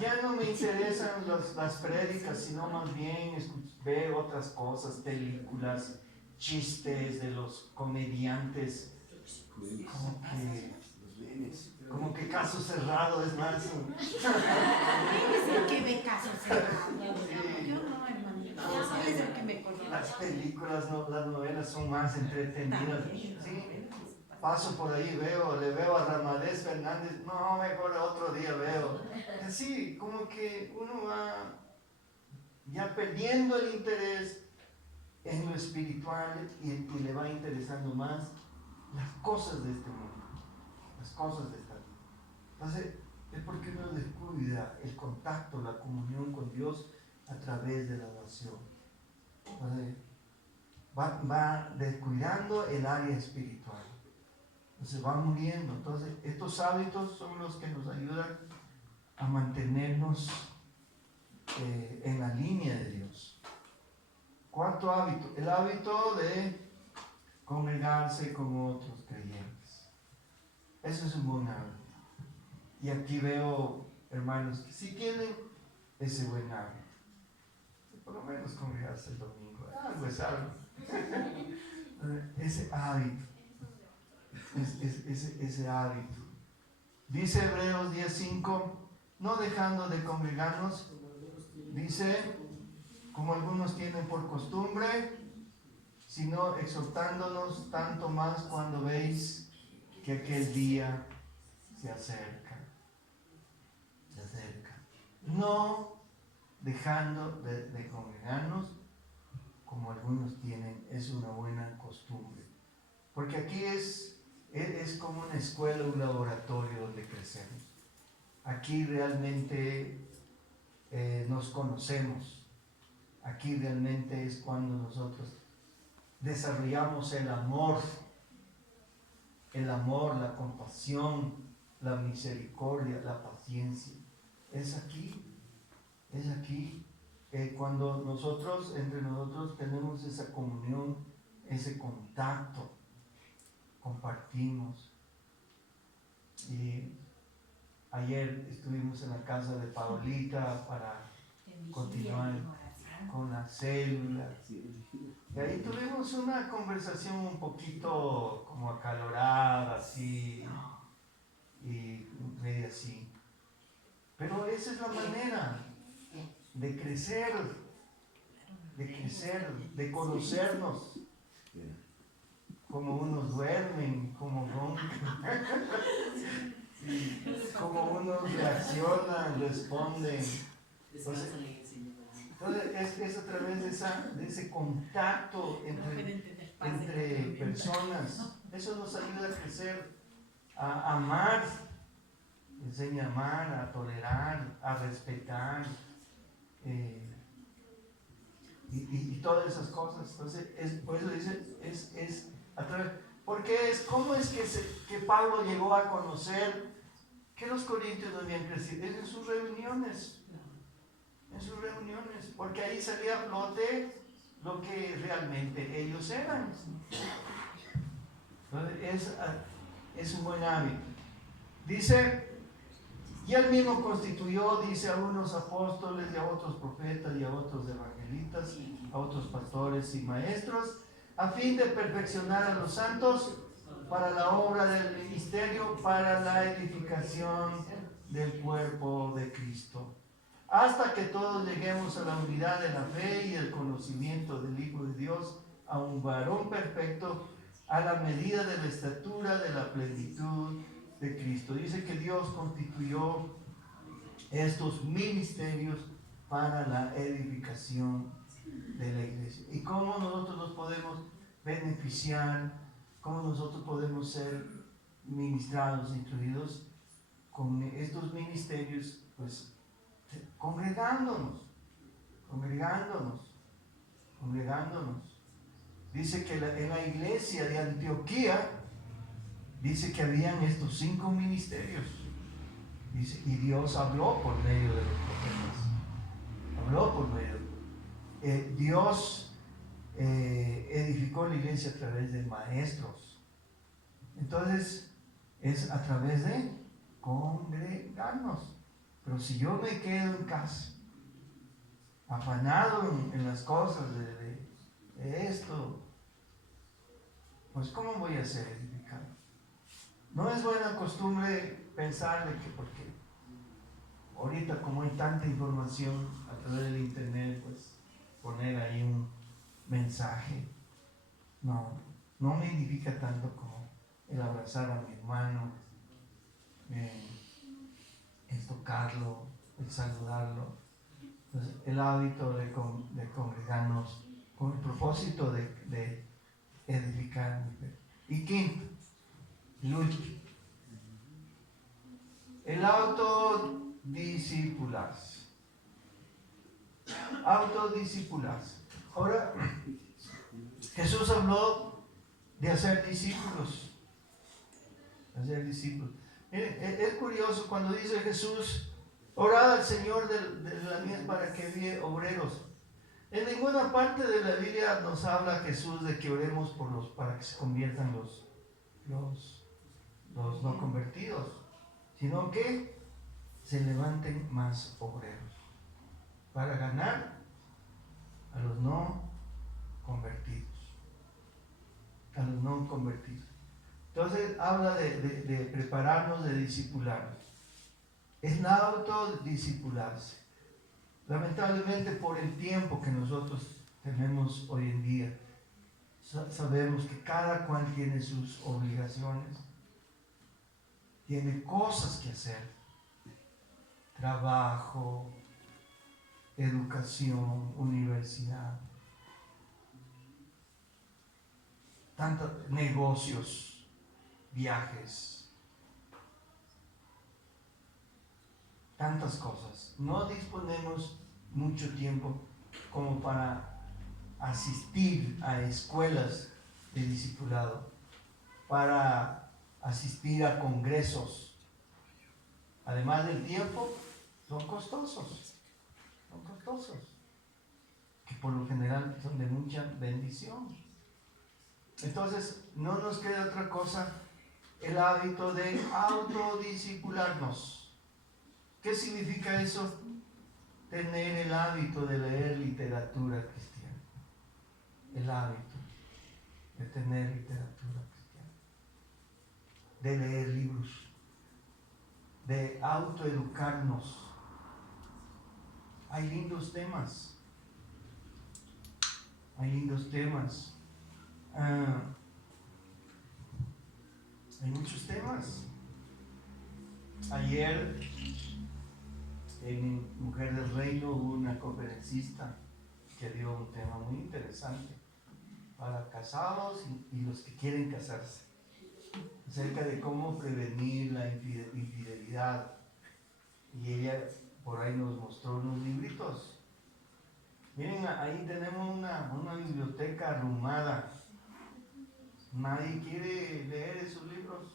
ya no me interesan las prédicas, sino más bien veo otras cosas, películas, chistes de los comediantes. Como que Caso Cerrado es más. Es el que ve Caso Cerrado. Yo no, hermanito. Él es el que me conoce. Las películas, no, las novelas son más entretenidas. Sí. Paso por ahí, le veo a Ramadés Fernández, no, mejor otro día veo. Así, como que uno va ya perdiendo el interés en lo espiritual y le va interesando más las cosas de este mundo, las cosas de esta vida. Entonces, es porque uno descuida el contacto, la comunión con Dios a través de la oración. Entonces, va descuidando el área espiritual. Entonces va muriendo. Entonces, estos hábitos son los que nos ayudan a mantenernos en la línea de Dios. Cuarto hábito, el hábito de congregarse con otros creyentes. Eso es un buen hábito. Y aquí veo hermanos que sí tienen ese buen hábito. Por lo menos congregarse el domingo. Algo es algo. Ese hábito. Ese hábito. Dice Hebreos 10:5, no dejando de congregarnos, dice, como algunos tienen por costumbre, sino exhortándonos tanto más cuando veis que aquel día se acerca. Se acerca. No dejando de congregarnos, como algunos tienen, es una buena costumbre. Porque aquí es como una escuela, un laboratorio donde crecemos. Aquí realmente nos conocemos. Aquí realmente es cuando nosotros desarrollamos el amor, la compasión, la misericordia, la paciencia. Es aquí cuando entre nosotros tenemos esa comunión, ese contacto, compartimos. Y ayer estuvimos en la casa de Paulita para continuar con la célula. Y ahí tuvimos una conversación un poquito como acalorada, así, y medio así. Pero esa es la manera de crecer, de conocernos. Como unos duermen, como unos reaccionan, responden. Entonces es a través de ese contacto entre personas. Eso nos ayuda a crecer, a amar, enseña a amar, a tolerar, a respetar. Y todas esas cosas. Entonces, por eso dice, es a través. Porque ¿cómo es que Pablo llegó a conocer que los corintios no habían crecido? Es en sus reuniones. Porque ahí salía a flote lo que realmente ellos eran. Entonces, es un buen hábito. Dice, y él mismo constituyó, dice, a unos apóstoles, y a otros profetas, y a otros evangelistas, a otros pastores y maestros, a fin de perfeccionar a los santos para la obra del ministerio, para la edificación del cuerpo de Cristo, hasta que todos lleguemos a la unidad de la fe y el conocimiento del Hijo de Dios, a un varón perfecto, a la medida de la estatura de la plenitud de Cristo. Dice que Dios constituyó estos ministerios para la edificación de la iglesia. ¿Y cómo nosotros nos podemos beneficiar? ¿Cómo nosotros podemos ser ministrados, instruidos con estos ministerios, pues congregándonos. Dice que en la iglesia de Antioquía, dice que habían estos 5 ministerios. Dice, y Dios habló por medio de los profetas. Dios edificó la iglesia a través de maestros. Entonces, es a través de congregarnos. Pero si yo me quedo en casa, afanado en las cosas de esto, pues ¿cómo voy a ser edificado? No es buena costumbre pensar de que porque ahorita como hay tanta información a través del internet, pues poner ahí un mensaje. No me edifica tanto como el abrazar a mi hermano, el tocarlo, el saludarlo. Entonces, el hábito de congregarnos con el propósito de edificar. Y quinto, el último, el autodiscipularse. Ahora, Jesús habló de hacer discípulos. Es curioso cuando dice Jesús, orad al Señor de la mies para que envíe obreros. En ninguna parte de la Biblia nos habla Jesús de que oremos para que se conviertan los no convertidos, sino que se levanten más obreros para ganar a los no convertidos. Entonces habla de prepararnos, de discipularnos. Es autodiscipularse. Lamentablemente, por el tiempo que nosotros tenemos hoy en día, sabemos que cada cual tiene sus obligaciones, tiene cosas que hacer: trabajo, educación, universidad, tantos negocios, viajes, tantas cosas. No disponemos mucho tiempo como para asistir a escuelas de discipulado, para asistir a congresos. Además del tiempo, son costosos, que por lo general son de mucha bendición. Entonces, no nos queda otra cosa, el hábito de autodiscipularnos. ¿Qué significa eso? Tener el hábito de leer literatura cristiana. El hábito de tener literatura cristiana. De leer libros. De autoeducarnos. Hay lindos temas. Hay muchos temas. Ayer en Mujer del Reino hubo una conferencista que dio un tema muy interesante para casados y los que quieren casarse, acerca de cómo prevenir la infidelidad. Y ella por ahí nos mostró unos libritos. Miren, ahí tenemos una biblioteca arrumada. Nadie quiere leer esos libros.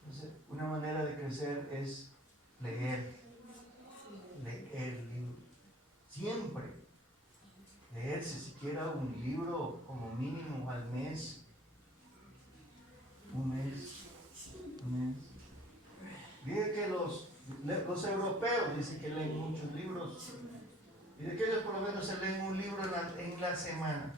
Entonces, una manera de crecer es leer libros. Siempre leerse siquiera un libro como mínimo al mes. Un mes. Dice que los europeos dicen que leen muchos libros. Dice que ellos por lo menos se leen un libro en la semana.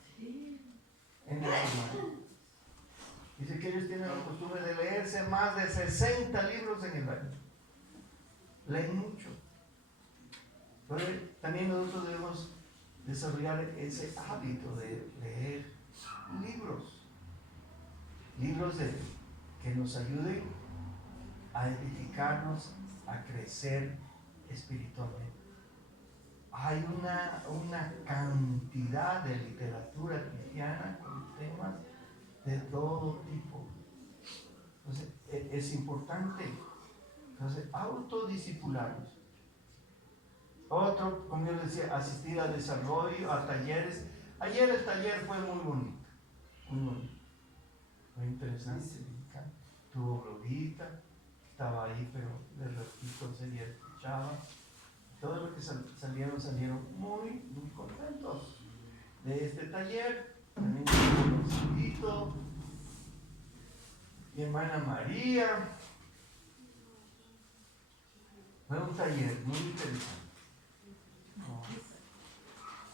Dice que ellos tienen la costumbre de leerse más de 60 libros en el año. Leen mucho. Pero también nosotros debemos desarrollar ese hábito de leer libros que nos ayuden a edificarnos, a crecer espiritualmente. Hay una cantidad de literatura cristiana con temas de todo tipo. Entonces, es importante. Entonces, autodiscipularnos. Otro, como yo les decía, asistir a desarrollo, a talleres. Ayer el taller fue muy bonito, muy bonito. Fue interesante, me encanta. Tuvo globita, estaba ahí, pero de ratito se escuchaba. Todos los que salieron muy, muy contentos de este taller. También tuvo mi hermana María. Fue un taller muy interesante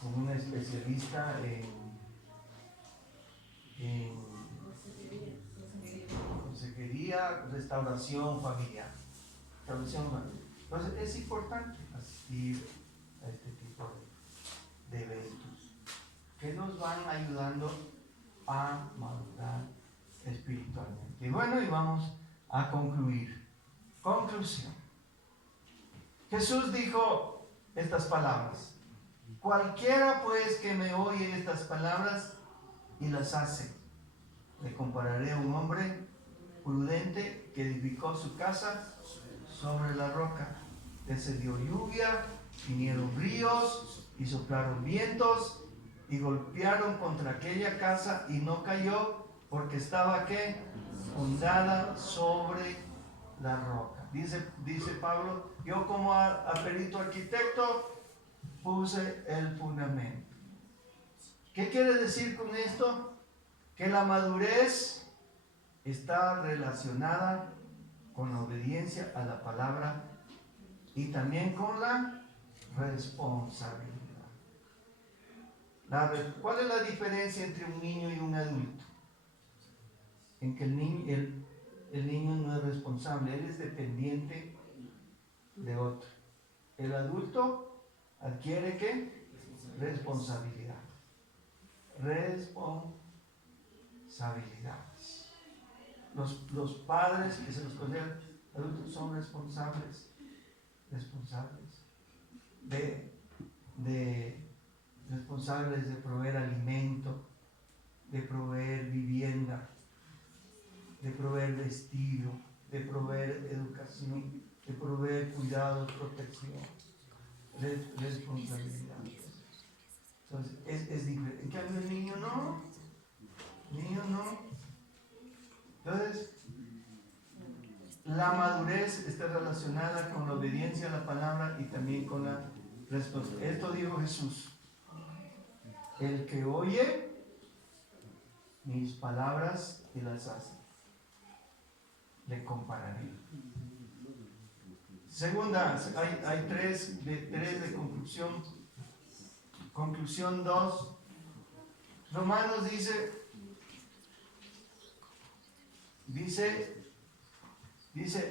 con una especialista en consejería, restauración familiar. Entonces es importante asistir a este tipo de eventos que nos van ayudando a madurar espiritualmente. Y bueno, y vamos a concluir. Conclusión. Jesús dijo estas palabras: cualquiera pues que me oye estas palabras y las hace, le compararé a un hombre prudente que edificó su casa sobre la roca. Descendió lluvia, vinieron ríos y soplaron vientos y golpearon contra aquella casa y no cayó porque estaba ¿qué? Fundada sobre la roca. Dice Pablo, yo como a perito arquitecto puse el fundamento. ¿Qué quiere decir con esto? Que la madurez está relacionada con la obediencia a la palabra y también con la responsabilidad. ¿Cuál es la diferencia entre un niño y un adulto? En que el niño no es responsable, él es dependiente de otro. El adulto adquiere ¿qué? Responsabilidad. Responsabilidades. Los padres que se los consideran adultos son responsables responsables de proveer alimento, de proveer vivienda, de proveer vestido, de proveer educación, de proveer cuidado, protección, responsabilidad. Entonces es diferente. En cambio el niño no. Entonces la madurez está relacionada con la obediencia a la palabra y también con la responsabilidad. Esto dijo Jesús: el que oye mis palabras y las hace, le compararé. Segunda, hay tres de conclusión. Conclusión 2. Romanos dice,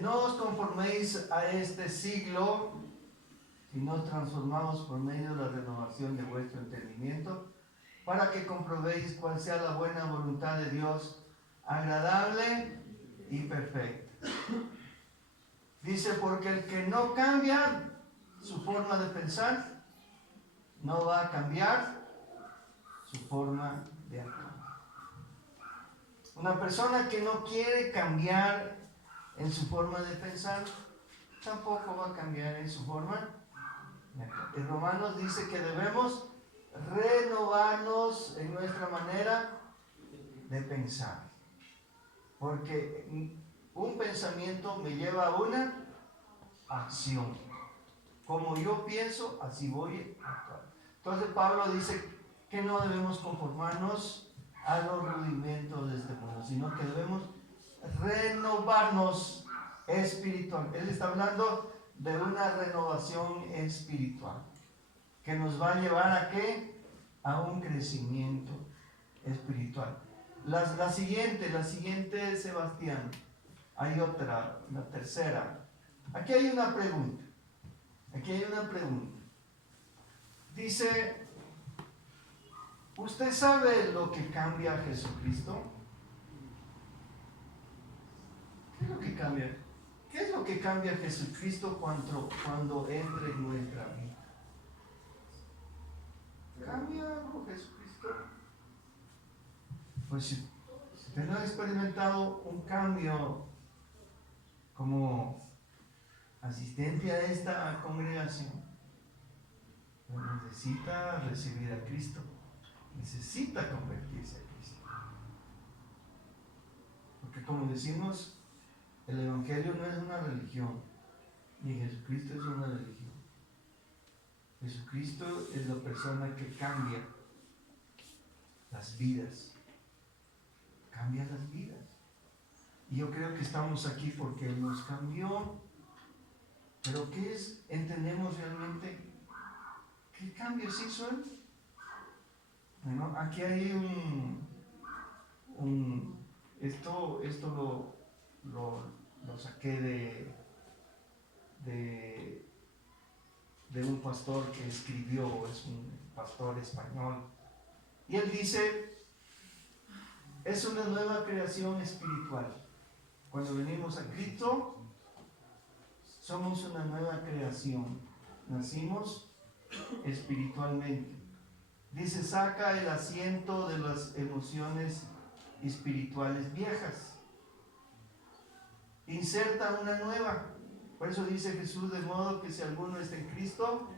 no os conforméis a este siglo, sino transformaos por medio de la renovación de vuestro entendimiento, para que comprobéis cuál sea la buena voluntad de Dios, agradable y perfecta. Dice, porque el que no cambia su forma de pensar, no va a cambiar su forma de actuar. Una persona que no quiere cambiar en su forma de pensar, tampoco va a cambiar en su forma de actuar. En Romanos dice que debemos renovarnos en nuestra manera de pensar, porque un pensamiento me lleva a una acción. Como yo pienso, así voy a actuar. Entonces Pablo dice que no debemos conformarnos a los rudimentos de este mundo, sino que debemos renovarnos espiritual. Él está hablando de una renovación espiritual que nos va a llevar a ¿qué? A un crecimiento espiritual. La siguiente, Sebastián. Hay otra, la tercera. Aquí hay una pregunta. Dice, ¿usted sabe lo que cambia a Jesucristo? ¿Qué es lo que cambia a Jesucristo cuando entre en nuestra vida? ¿Cambia algo Jesucristo? Pues si usted no ha experimentado un cambio como asistente a esta congregación, necesita recibir a Cristo, necesita convertirse a Cristo. Porque como decimos, el Evangelio no es una religión, ni Jesucristo es una religión. Jesucristo es la persona que cambia las vidas, cambia las vidas. Y yo creo que estamos aquí porque Él nos cambió. Pero ¿qué es? ¿Entendemos realmente qué cambios hizo Él? Bueno, aquí hay esto lo saqué de un pastor que escribió, es un pastor español. Y él dice, es una nueva creación espiritual. Cuando venimos a Cristo, somos una nueva creación. Nacimos espiritualmente. Dice, saca el asiento de las emociones espirituales viejas. Inserta una nueva. Por eso dice Jesús, de modo que si alguno está en Cristo,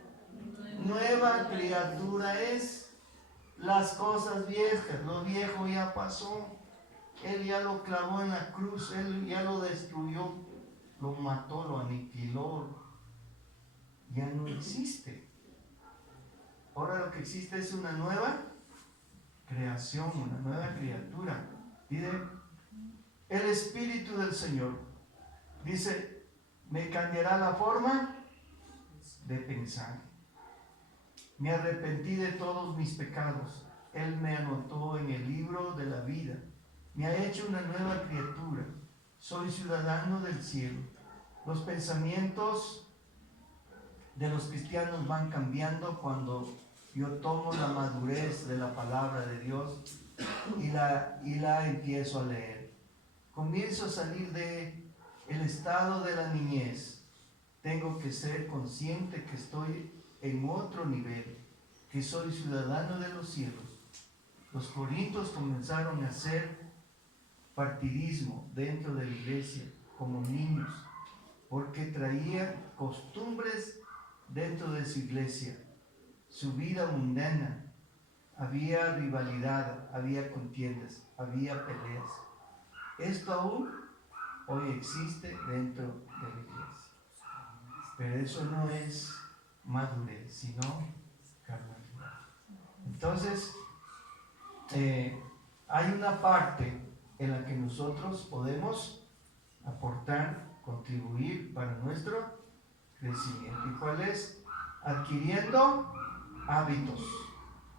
nueva criatura es. Las cosas viejas, lo viejo ya pasó. Él ya lo clavó en la cruz, Él ya lo destruyó, lo mató, lo aniquiló. Ya no existe. Ahora lo que existe es una nueva creación, una nueva criatura. Dice, el Espíritu del Señor, dice, me cambiará la forma de pensar. Me arrepentí de todos mis pecados. Él me anotó en el libro de la vida. Me ha hecho una nueva criatura. Soy ciudadano del cielo. Los pensamientos de los cristianos van cambiando cuando yo tomo la madurez de la palabra de Dios y la empiezo a leer. Comienzo a salir del estado de la niñez. Tengo que ser consciente que estoy en otro nivel, que soy ciudadano de los cielos. Los corintios comenzaron a hacer partidismo dentro de la iglesia como niños, porque traían costumbres dentro de su iglesia, su vida mundana. Había rivalidad, había contiendas, había peleas. Esto aún hoy existe dentro de la iglesia, pero eso no es madurez, sino carnalidad. Entonces, hay una parte en la que nosotros podemos aportar, contribuir para nuestro crecimiento. ¿Y cuál es? Adquiriendo hábitos,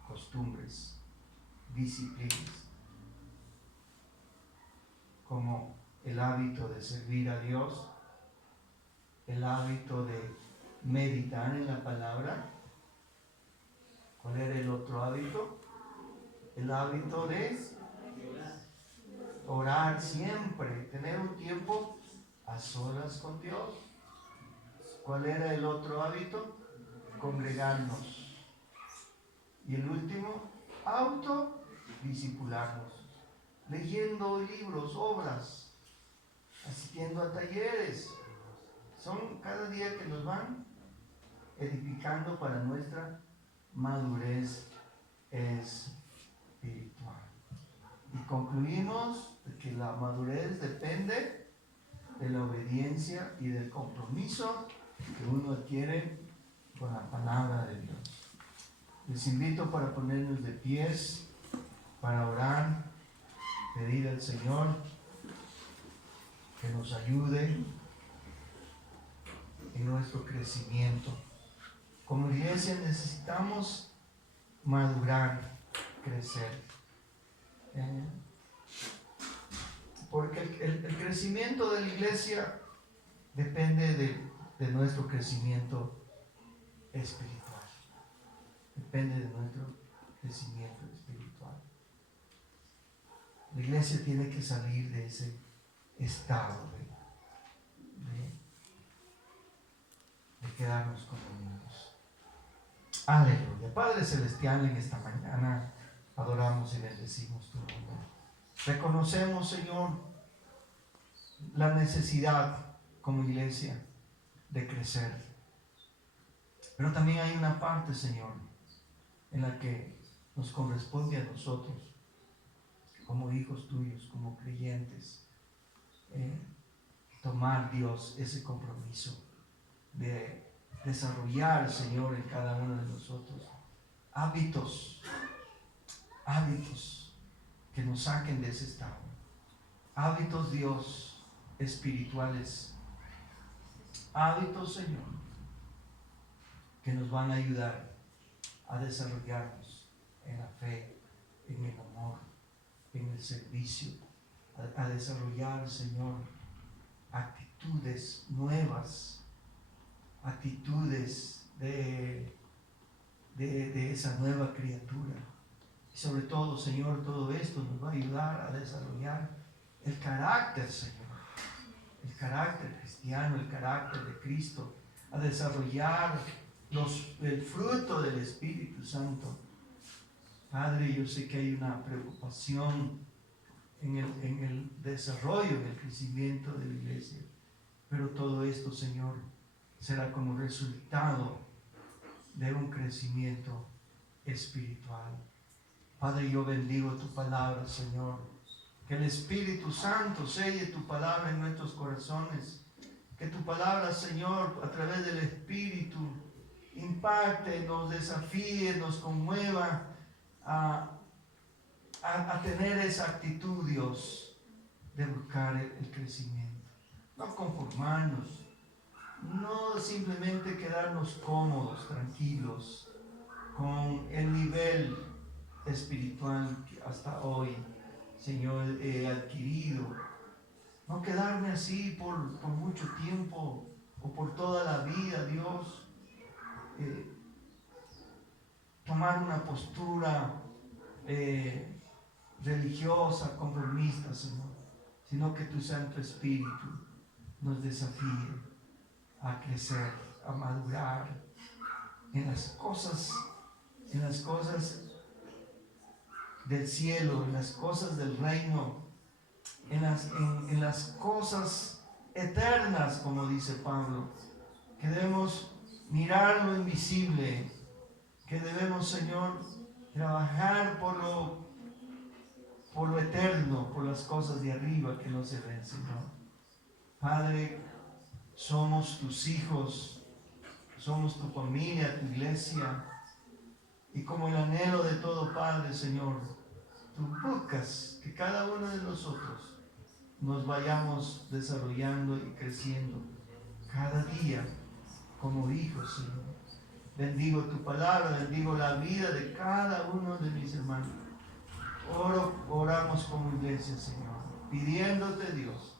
costumbres, disciplinas, como el hábito de servir a Dios, el hábito de meditar en la palabra. ¿Cuál era el otro hábito? El hábito de orar siempre, tener un tiempo a solas con Dios. ¿Cuál era el otro hábito? Congregarnos. Y el último, autodiscipularnos, leyendo libros, obras, asistiendo a talleres. Son cada día que nos van edificando para nuestra madurez espiritual. Y concluimos que la madurez depende de la obediencia y del compromiso que uno adquiere con la palabra de Dios. Les invito para ponernos de pies, para orar, pedir al Señor que nos ayude en nuestro crecimiento. Como iglesia necesitamos madurar, crecer. Porque el crecimiento de la iglesia depende de nuestro crecimiento espiritual. Depende de nuestro crecimiento espiritual. La iglesia tiene que salir de ese estado de quedarnos como niños. Aleluya. Padre Celestial, en esta mañana adoramos y bendecimos tu nombre. Reconocemos, Señor, la necesidad como iglesia de crecer. Pero también hay una parte, Señor, en la que nos corresponde a nosotros, como hijos tuyos, como creyentes, tomar, Dios, ese compromiso de desarrollar, Señor, en cada uno de nosotros hábitos que nos saquen de ese estado. Hábitos, Dios, espirituales. Hábitos, Señor, que nos van a ayudar a desarrollarnos en la fe, en el amor, en el servicio, a desarrollar, Señor, actitudes nuevas, actitudes de esa nueva criatura. Y sobre todo, Señor, todo esto nos va a ayudar a desarrollar el carácter, Señor, el carácter cristiano, el carácter de Cristo, a desarrollar el fruto del Espíritu Santo. Padre, yo sé que hay una preocupación en el desarrollo, en el crecimiento de la iglesia, pero todo esto, Señor, será como resultado de un crecimiento espiritual. Padre, yo bendigo tu palabra, Señor. Que el Espíritu Santo selle tu palabra en nuestros corazones. Que tu palabra, Señor, a través del Espíritu, impacte, nos desafíe, nos conmueva a tener esa actitud, Dios, de buscar el crecimiento. No conformarnos, no simplemente quedarnos cómodos, tranquilos, con el nivel espiritual que hasta hoy, Señor, he adquirido. No quedarme así por mucho tiempo o por toda la vida, Dios. Tomar una postura religiosa, conformista, Señor, sino que tu Santo Espíritu nos desafíe a crecer, a madurar en las cosas del cielo, en las cosas del reino, en las cosas eternas, como dice Pablo, que debemos mirar lo invisible, que debemos, Señor, trabajar por lo eterno, por las cosas de arriba que no se ven, Señor. Padre, somos tus hijos, somos tu familia, tu iglesia, y como el anhelo de todo Padre, Señor, tú buscas que cada uno de nosotros nos vayamos desarrollando y creciendo cada día como hijos, Señor. Bendigo tu palabra, bendigo la vida de cada uno de mis hermanos. Oramos como iglesia, Señor, pidiéndote, Dios,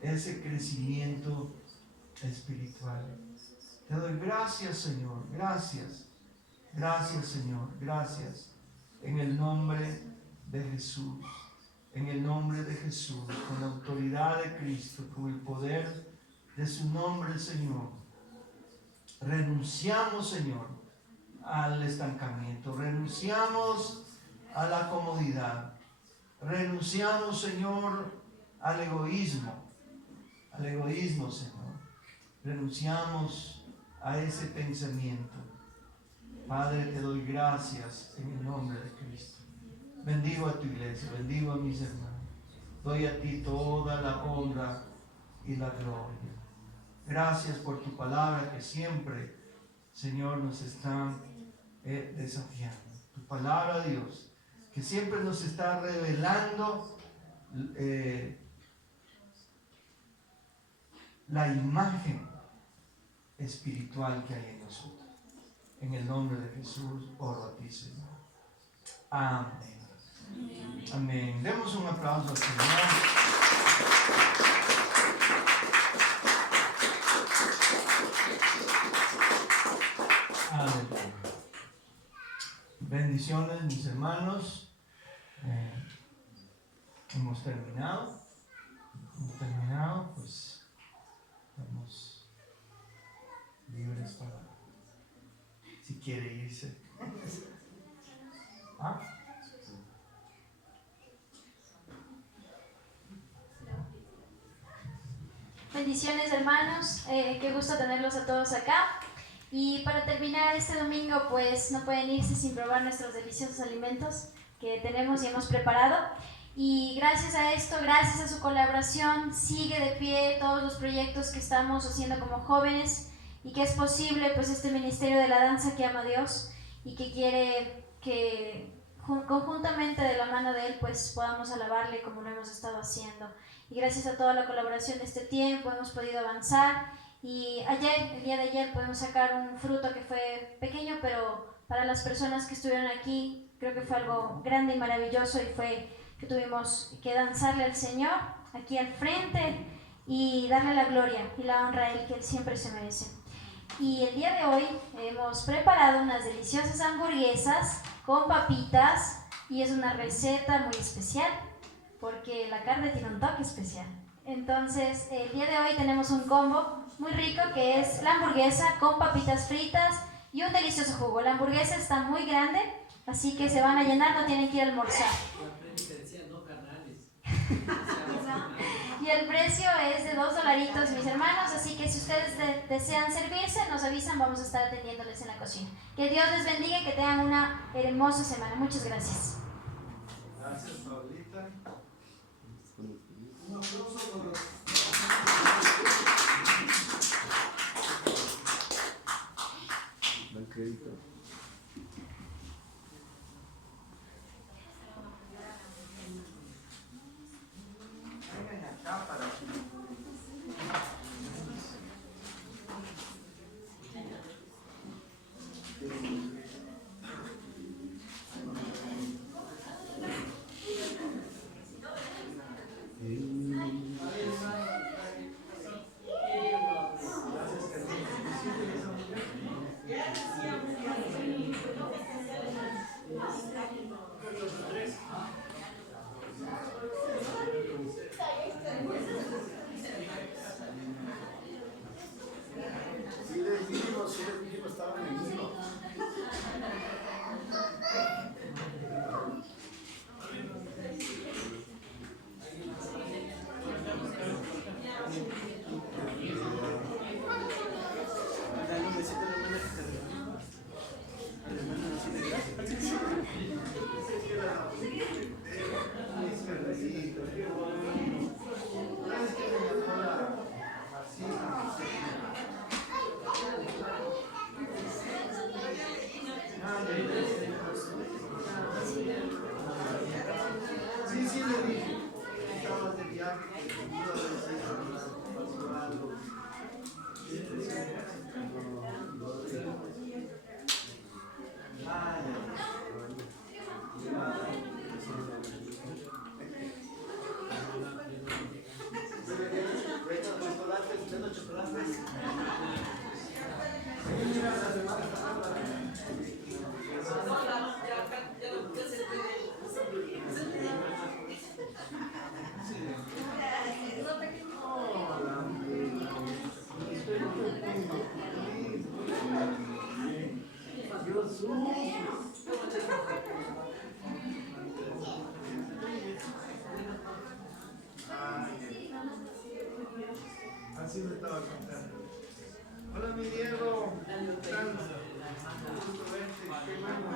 ese crecimiento espiritual. Te doy gracias, Señor, gracias. Gracias, Señor, gracias. En el nombre de Jesús, en el nombre de Jesús, con la autoridad de Cristo, con el poder de su nombre, Señor. Renunciamos, Señor, al estancamiento, renunciamos a la comodidad, renunciamos, Señor, al egoísmo, Señor. Renunciamos a ese pensamiento. Padre, te doy gracias en el nombre de Cristo. Bendigo a tu iglesia, bendigo a mis hermanos. Doy a ti toda la honra y la gloria. Gracias por tu palabra que siempre, Señor, nos está desafiando. Tu palabra, Dios, que siempre nos está revelando la imagen espiritual que hay en nosotros. En el nombre de Jesús, oro a ti, Señor. Amén. Amén. Demos un aplauso al Señor. Aleluya. Bendiciones, mis hermanos. Hemos terminado. Pues estamos libres para, si quiere irse. ¿Ah? Feliz Bendiciones, hermanos. Qué gusto tenerlos a todos acá. Y para terminar este domingo, pues no pueden irse sin probar nuestros deliciosos alimentos que tenemos y hemos preparado. Y gracias a esto, gracias a su colaboración, sigue de pie todos los proyectos que estamos haciendo como jóvenes y que es posible pues este ministerio de la danza que ama a Dios y que quiere que conjuntamente de la mano de Él pues podamos alabarle como lo hemos estado haciendo. Y gracias a toda la colaboración de este tiempo hemos podido avanzar y el día de ayer pudimos sacar un fruto que fue pequeño, pero para las personas que estuvieron aquí creo que fue algo grande y maravilloso y fue que tuvimos que danzarle al Señor aquí al frente y darle la gloria y la honra a Él que Él siempre se merece. Y el día de hoy hemos preparado unas deliciosas hamburguesas con papitas y es una receta muy especial porque la carne tiene un toque especial. Entonces el día de hoy tenemos un combo muy rico que es la hamburguesa con papitas fritas y un delicioso jugo. La hamburguesa está muy grande, así que se van a llenar, no tienen que ir a almorzar. Y el precio es de $2, mis hermanos, así que si ustedes desean servirse, nos avisan, vamos a estar atendiéndoles en la cocina. Que Dios les bendiga y que tengan una hermosa semana. Muchas gracias. Gracias, Paulita. Un aplauso por los... Vengan acá para... Sí les dijimos, estaban en el mismo. Sí, le dije. Estabas de viaje, que no pasó algo. Así me estaba contando. Hola, mi Diego. ¿Qué tal? Gusto verte. Qué bueno.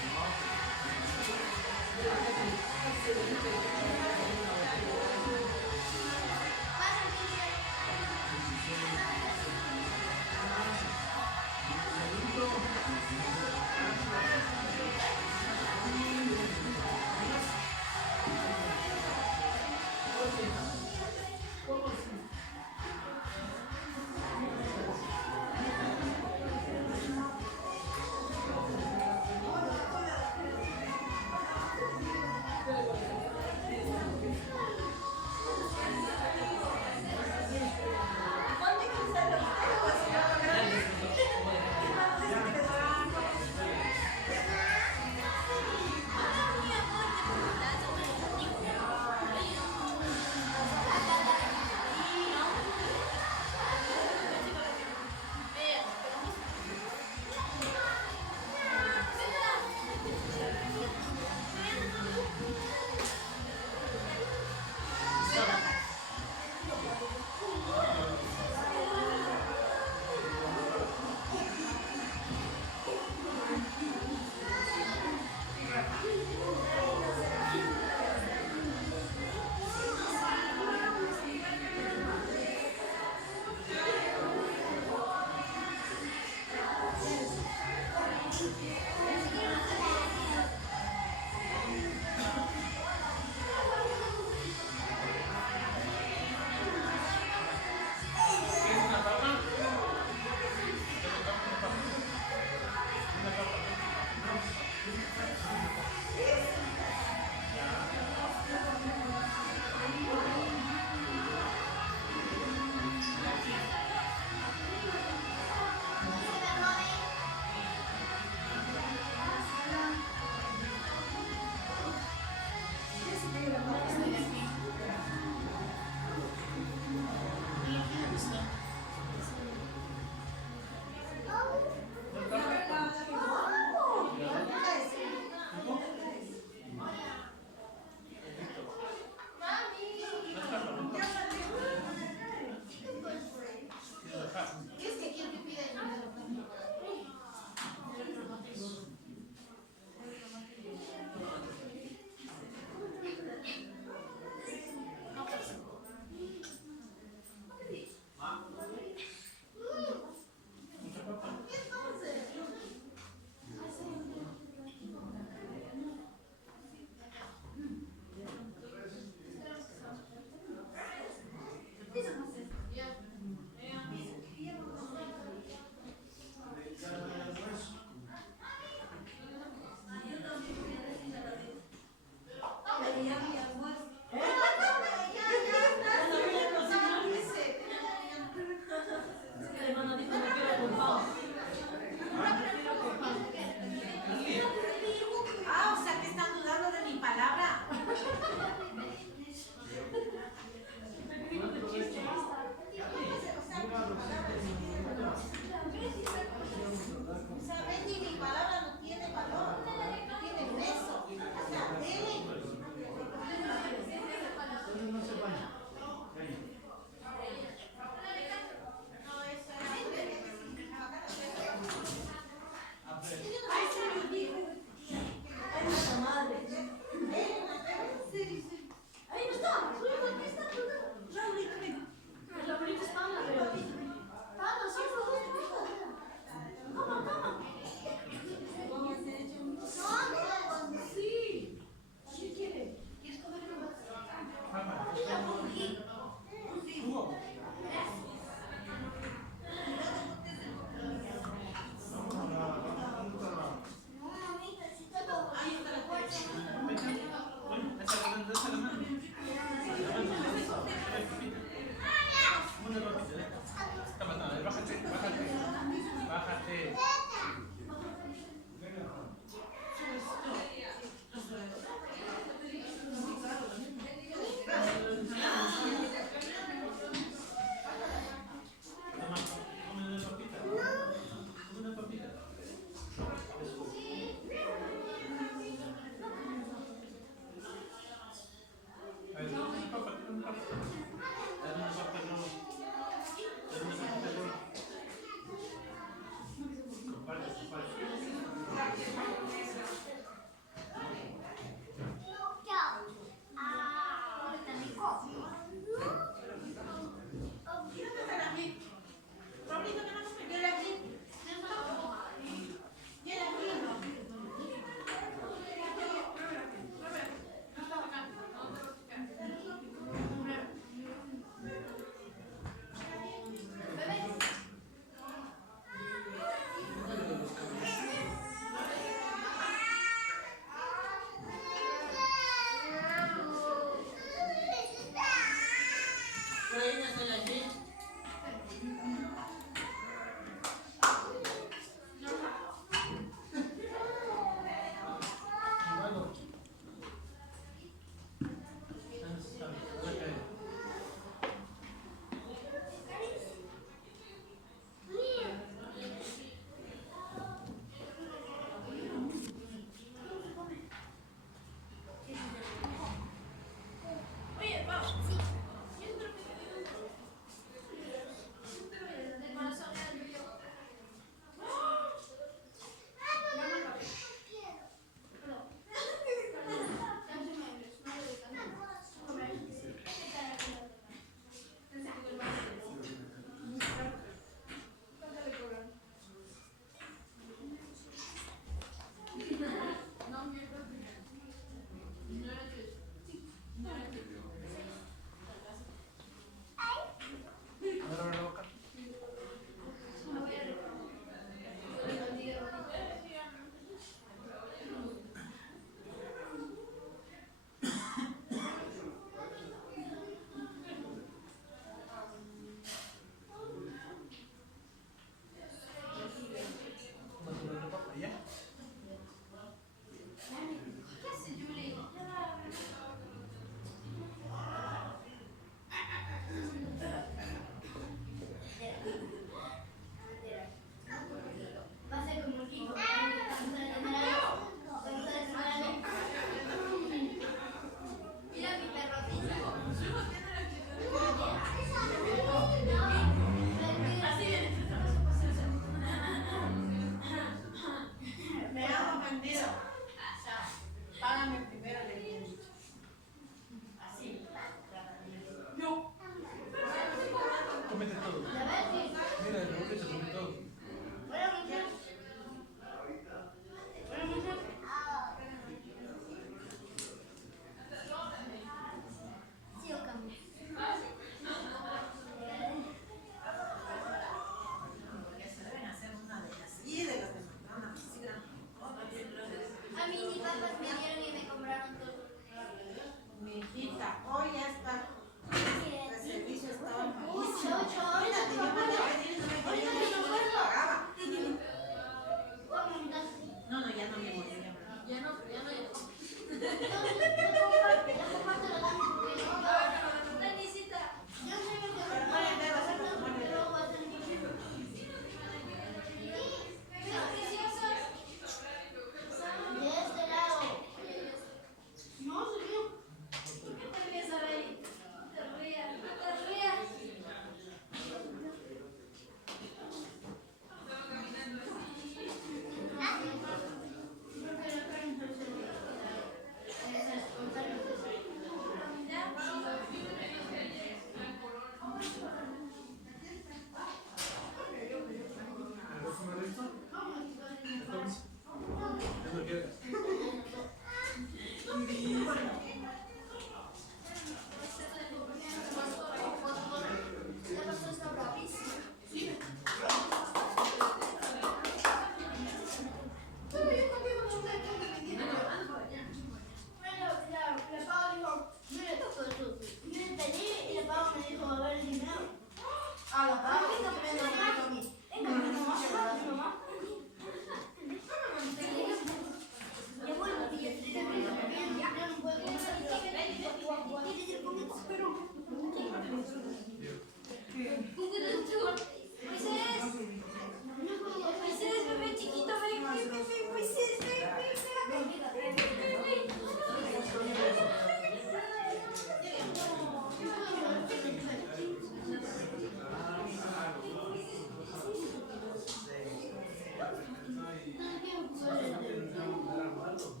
hablarlo.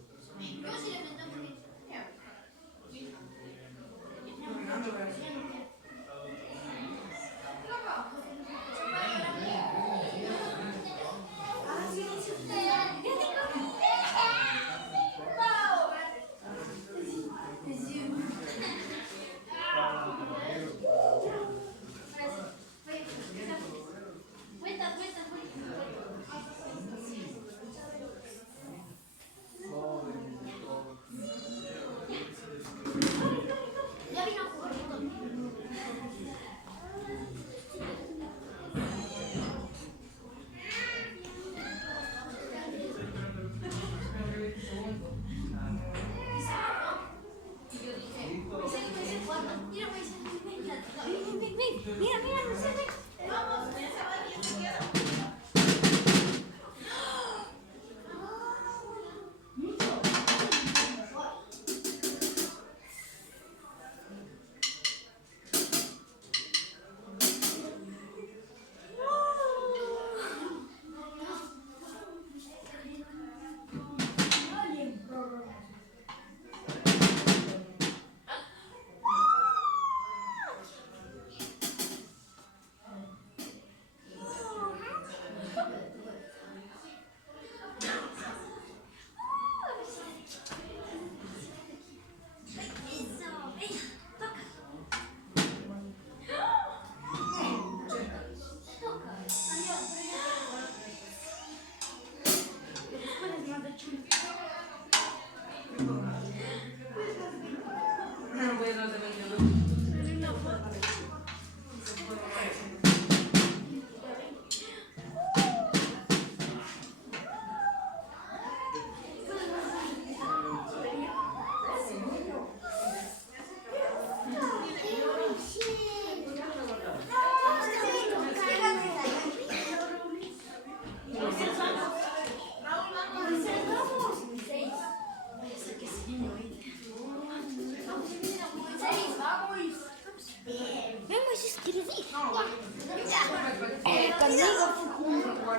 Vamos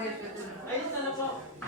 escrever. Ahí está la pau.